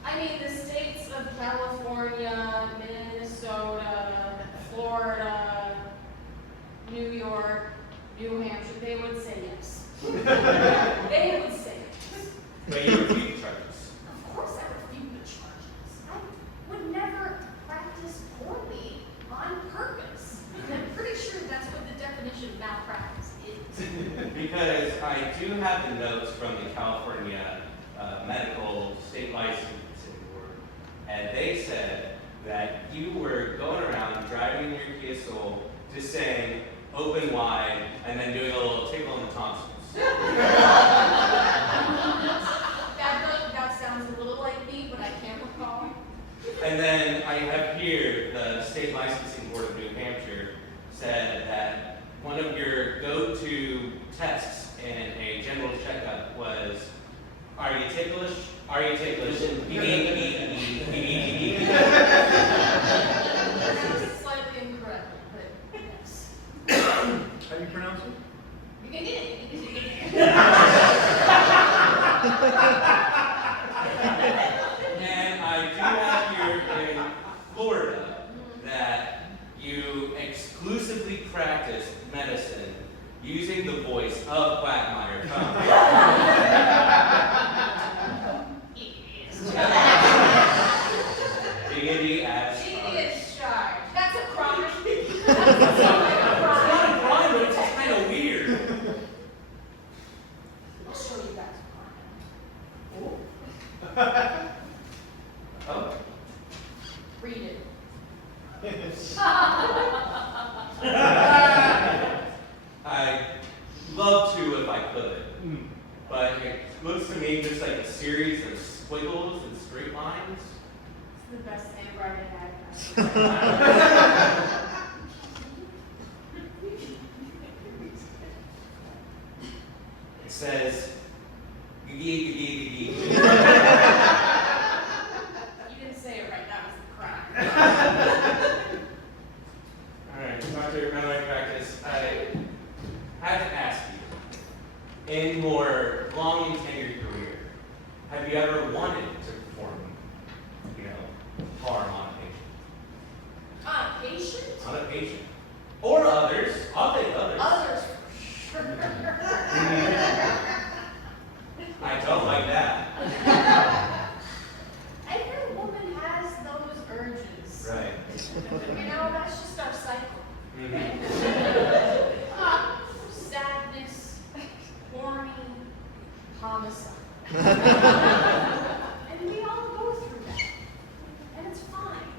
I mean, the states of California, Minnesota, Florida, New York, New Hampshire, they would say yes. They would say yes. But you refute charges. Of course I refute the charges. I would never practice poorly on purpose. And I'm pretty sure that's what the definition of malpractice is. Because I do have the notes from the California Medical State Licensing Board, and they said that you were going around driving your Kia Soul, just saying open wide, and then doing a little tickle in the tonsils. That sounds a little like me, but I can't recall. And then I have here the State Licensing Board of New Hampshire said that one of your go-to tests in a general checkup was, are you ticklish? Are you ticklish? using the voice of Quagmire from Diggity as Genius charge. That's a crime. It's not a crime, but it's kind of weird. I'll show you guys a crime. Oh. Read it. I'd love to if I could, but it looks to me just like a series of squiggles and straight lines. It's the best handwriting I've had. It says, gee. You didn't say it right. That was the crime. Alright, Dr. Mallory Practice, I had to ask you, in your long and tenured career, have you ever wanted to perform, harm on a patient? On a patient? On a patient. Or others. I'll take others. Others, for sure. I don't like that. Every woman has those urges. Right. That's just our cycle. Mhm. Sadness, horny, homicide. And we all go through that. And it's fine.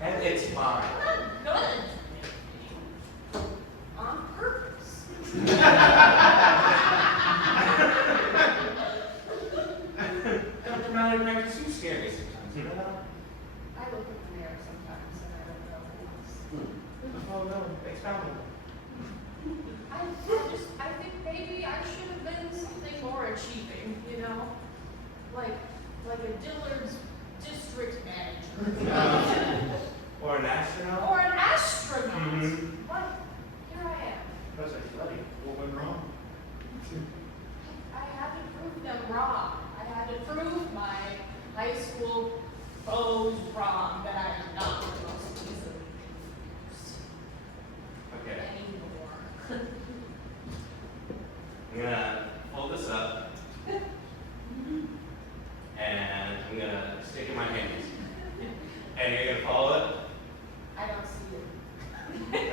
And it's fine. Not good. On purpose. Dr. Mallory Practice, you scare me sometimes, you know that? I look in the mirror sometimes and I don't know who else. Oh no, expound on I think maybe I should have been something more achieving, Like a Dillard's district manager. Or an astronaut? Or an astronaut. Mhm. But here I am. Because I studied. What went wrong? I had to prove them wrong. I had to prove my high school foes wrong that I am not the most easily confused Okay. anymore. I'm gonna hold this up. And I'm gonna stick in my hands. And you're gonna follow it? I don't see it.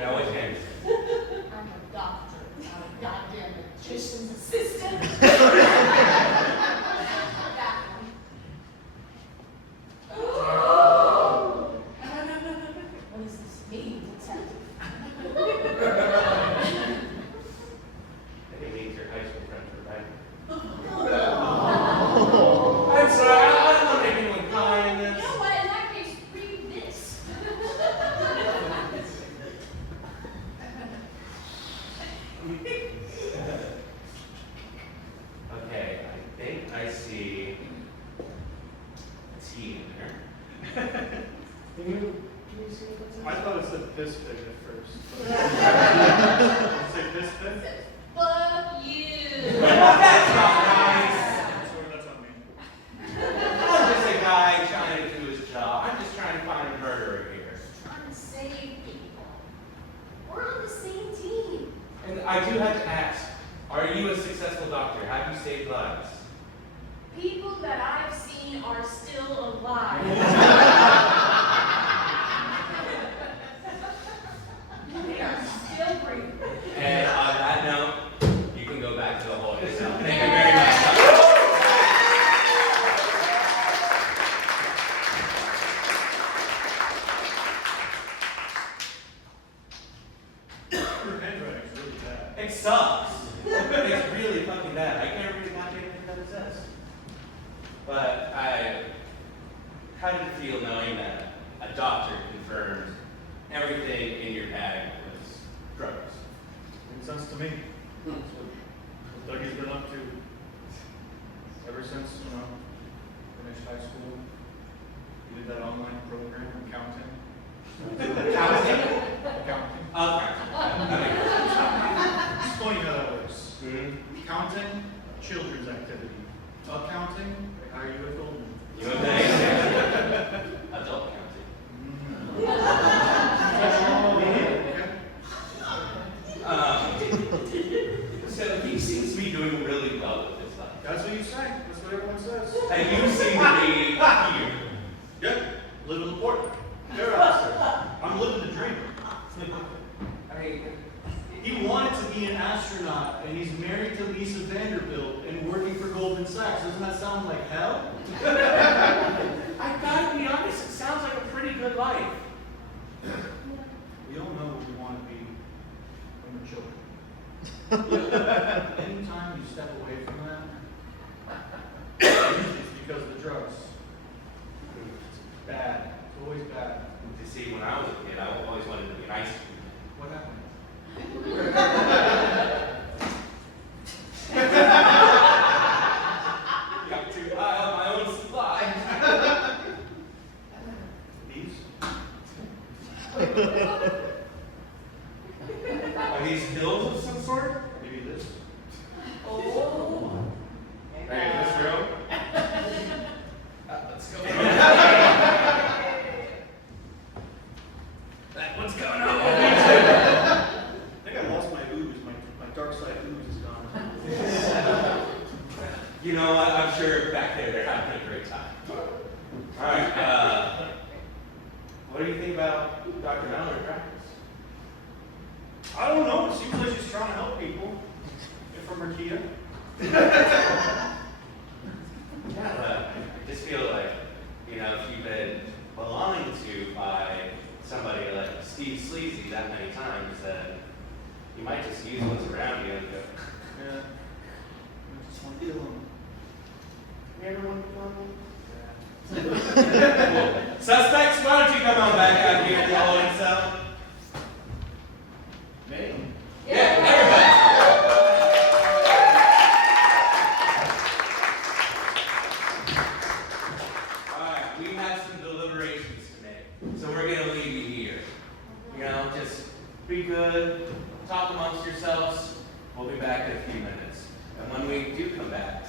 Now which hands? I'm a doctor, not a goddamn magician's assistant. That one. What does this mean, detective? I think it means your high school friends were right. I'm sorry, I don't want to make anyone cry in You this. know what? In that case, read this. Okay, I think I see a T in there. Can you see what's in I there? thought it said piss pig at first. Did it say piss pig? Fuck you. That's not nice. Sorry, that's on me. I'm just a guy trying to do his job. I'm just trying to find a murderer here. Trying to save people. We're on the same team. And I do have to ask, are you a successful doctor? Have you saved lives? People that I've seen are still alive. They are still breathing. And on that note, you can go back to the hole yourself. Thank you very much. Your handwriting's really bad. It sucks. It's really fucking bad. I can't read goddamn anything that it says. But how did it feel knowing that a doctor confirmed everything in your bag was drugs? Makes sense to me. That's what Dougie's been up to ever since, finished high school. He did that online program, accounting. Accounting? Accounting. Okay. It's funny how that works. Mm-hmm. Counting, children's activity. Accounting, they hire you at Goldman. You know what that is? Adult counting. Okay. Vanderbilt and working for Goldman Sachs. Doesn't that sound like hell? I gotta be honest, it sounds like a pretty good life. We all know what we want to be when we're children. Anytime you step away from that, it's because of the drugs. It's bad. It's always bad. You see, when I was a kid, I always wanted to be an ice cream. What happened? Got too high on my own supply. These? Are these pills of some sort? Maybe this? Oh. Hey, let's go. Let's go. What's going on? I think I lost my ooze. My dark side ooze is gone. You know, I'm sure back there they're having a great time. All right. What do you think about Dr. Mallory Practice? I don't know. It seems like she's trying to help people. If from Marquita. Yeah, but I just feel like, you know, if you've been belonging to by somebody like Steve Sleazy that many times, that you might just use what's around you and go, Yeah. I just want to kill him. you ever want to kill me? Suspects, why don't you come on back out here in the holding cell? Me? Yeah, everybody. All right, we have some deliberations to make, so we're gonna leave you here. You know, just be good, talk amongst yourselves. We'll be back in a few minutes, and when we do come back,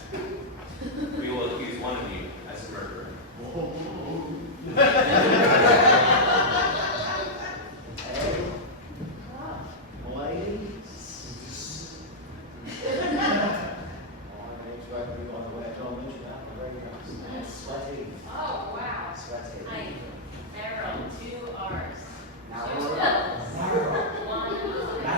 we will accuse one of you as a murderer. Oh, wow. Hi, Meryl, 2 R's. Now 2 we're- L's. 1 I.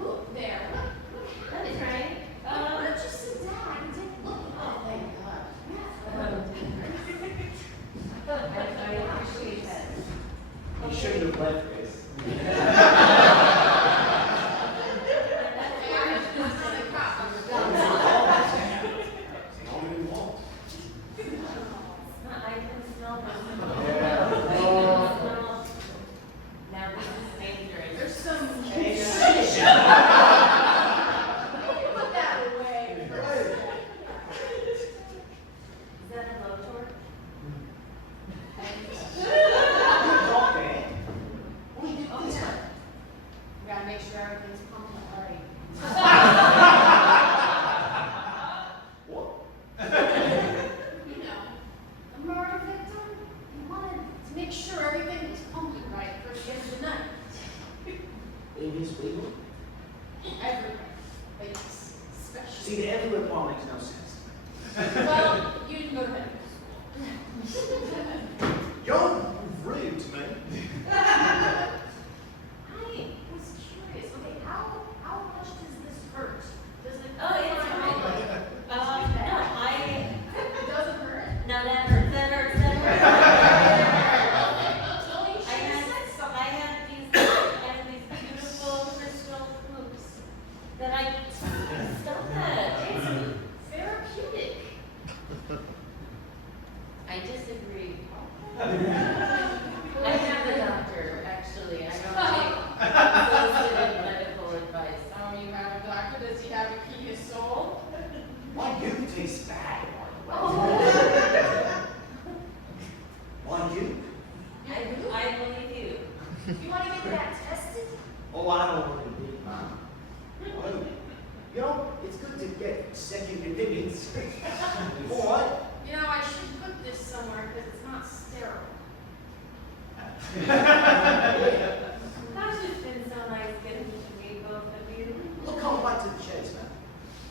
Look there. That's right. Why don't you sit down and take a look? Oh, thank God. I appreciate that. You shouldn't have left this. I can smell this. Yeah. Now this is dangerous. There's some. Hey, Put that away for a second. Is that a blowtorch? Oh, yeah. We gotta make sure everything's pumping right. You know, a murder victim, you wanted to make sure everything was pumping right for the end of the night. In his wiggle? Everywhere. Like, especially. See, the everywhere part makes no sense. Well, you didn't go to medical school. You're rude to me. I was curious. Okay, how much does this hurt? Does it? Oh, it's fine. It doesn't hurt. No, that hurts, that hurts, that hurts. Well, you should have said something. I had these beautiful crystal hoops that I stuck at. It's therapeutic. I disagree. I have a doctor, actually. I don't take solicited medical advice. Oh, you have a doctor? Does he have a key to soul? Why you taste bad, by the way? Oh. Why you? I believe you. You want to get that tested? Oh, I don't want to be man. Oh, you know, it's good to get second opinions. All right. You know, I should put this somewhere because it's not sterile. Gosh, it's been so nice getting to meet both of you. Look, come back to the chase, man.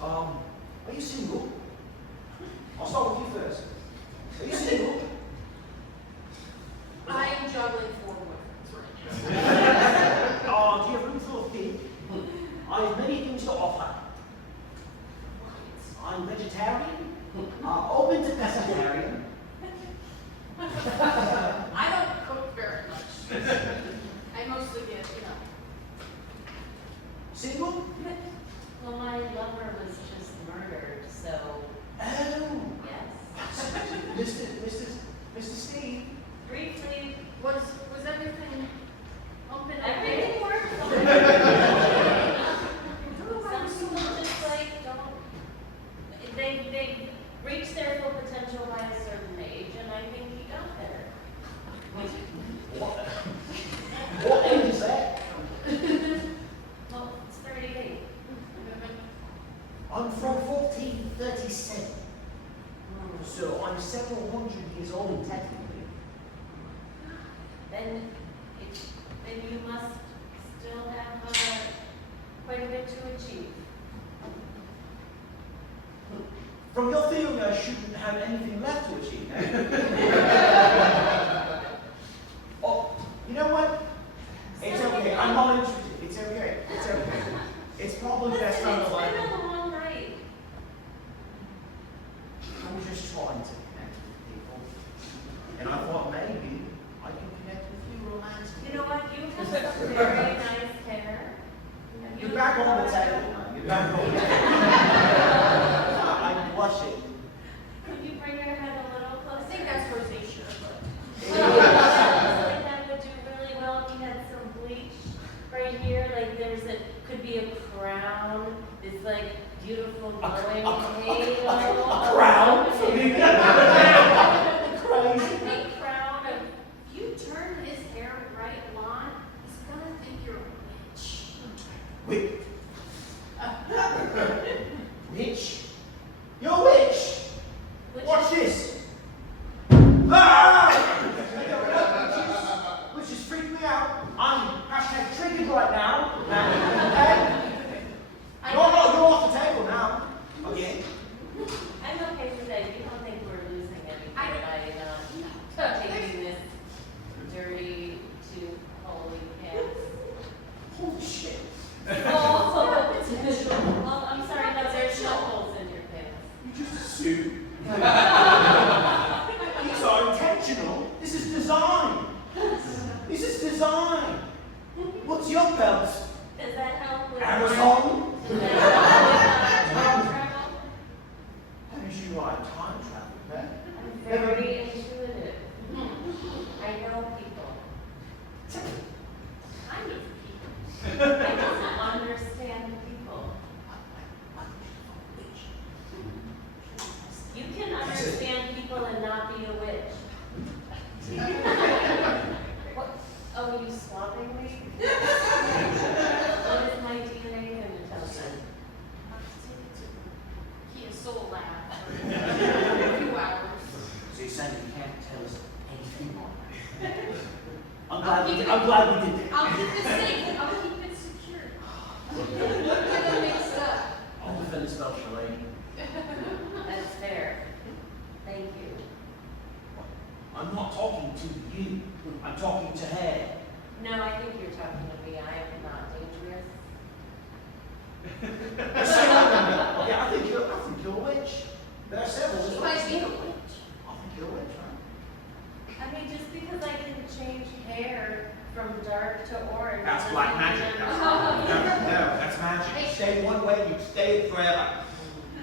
Are you single? I'll start with you first. Are you single? I'm vegetarian, open to pescatarian. I don't cook very much. I mostly get, Single? Well, my lover was just murdered, so Oh, yes. Mr. Steve. Briefly, was everything pumping everything worked fine. Some people just like don't. They reach their full potential by a certain age, and I think he got there. What age is that? Well, it's 38. I'm from 1437. So I'm several hundred years old technically. Then you must still have quite a bit to achieve. From your theory, I shouldn't have anything left to achieve. Oh, you know what? It's okay. I'm not interested. It's okay. It's okay. It's probably best I'm alive. It's been a long night. I was just trying to connect with people. And I thought maybe I can connect with you romantically. You know what? You have very nice hair. You're back on the table, man. You're back on the table. I'm blushing. Could you bring your head a little closer? I think that's rosacea, but. Like that would do really well if you had some bleach right here. Like could be a crown. This like beautiful glowing halo. A crown? A Crazy. big crown of. If you turn his hair bright blonde, he's gonna think you're a witch. Wait. Witch? You're a witch? Which Watch is- this. Ah! Which has freaked me out. I'm hashtag triggered right now. Okay? You're off the table now. Again. I'm okay with that. You don't think we're losing anything I by taking this dirty to holy pants? Holy shit. Oh, well, I'm sorry, no, there's no holes in your pants. You just assume. These are intentional. This is design. This is design. What's your belt? Does that help with Amazon? Does that help with time travel? How did you write time travel, man? I'm very intuitive. I know people. Kind of people. I just understand people. You can understand people and not be a witch. What? Oh, you swapping me? What is my DNA going to tell you? He is so loud for a few hours. So you're saying you can't tell us anything more? I'm I'll glad we keep did. it- I'm glad we did that. I'll keep it safe. I'll keep it secure. Get them mixed up. I'll defend the spell for lady. That's fair. Thank you. I'm not talking to you. I'm talking to her. No, I think you're talking to me. I am not dangerous. Okay, I think you're a witch. There are several. She might be a witch. I think you're a witch, right? I mean, just because I can change hair from dark to orange. That's doesn't black mean magic. I'm- No, that's magic. Hey. Stay one way, you stay forever.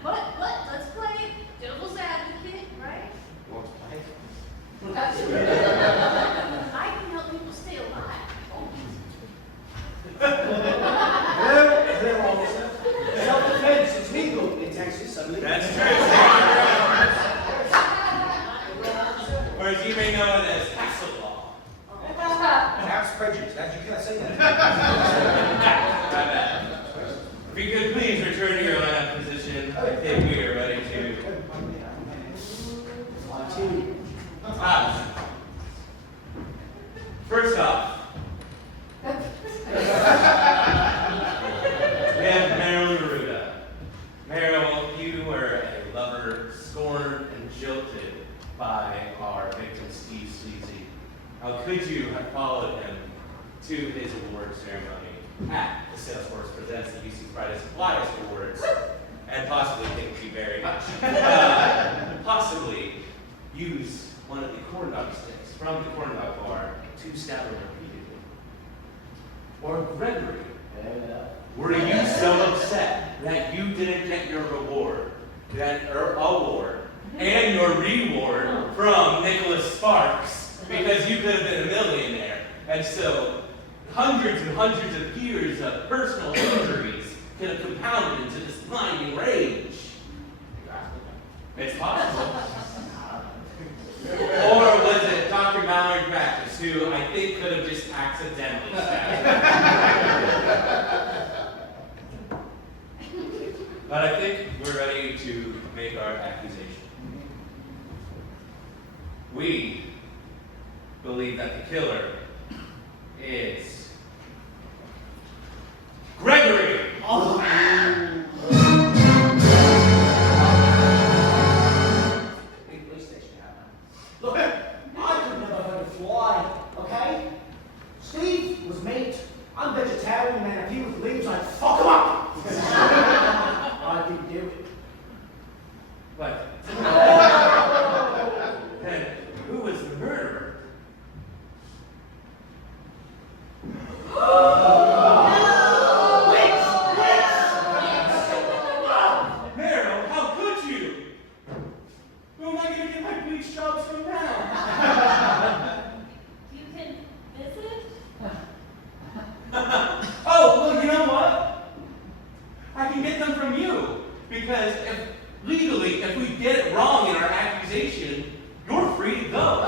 But let's play it. Devil's advocate, right? You want to play? I can help people stay alive. Hello, officer. Self-defense is legal in Texas, I believe. That's true. Or as you may know it as castle law. Perhaps prejudice. You can't say that. My bad. If you could please return to your lineup position, I think we are ready to. First off, we have Meryl Neruda. Meryl, you were a lover scorned and jilted by our victim Steve Sleazy. How could you have followed him to his award ceremony at the Salesforce Presents the UC Brightest and Flyest Awards and possibly think he very possibly use one of the corn dog sticks from the corn dog bar to stab her repeatedly? Or Gregory, were you so upset that you didn't get your reward, award, and your reward from Nicholas Sparks because you could have been a millionaire, and so hundreds and hundreds of years of personal injuries could have compounded into this blinding rage? It's possible. Or was it Dr. Mallory Practice, who I think could have just accidentally stabbed her? But I think we're ready to make our accusation. We believe that the killer is Gregory! Big police station now. Look, I could never hurt a fly, okay? Steve was meat. I'm vegetarian, man. If he was leaves, I'd fuck him up. I didn't do it. But then who was the murderer? Meryl, how could you? Who am I going to get my bleach jobs from now? You can visit? Oh, well, you know what? I can get them from you. Because legally, if we get it wrong in our accusation, you're free to go.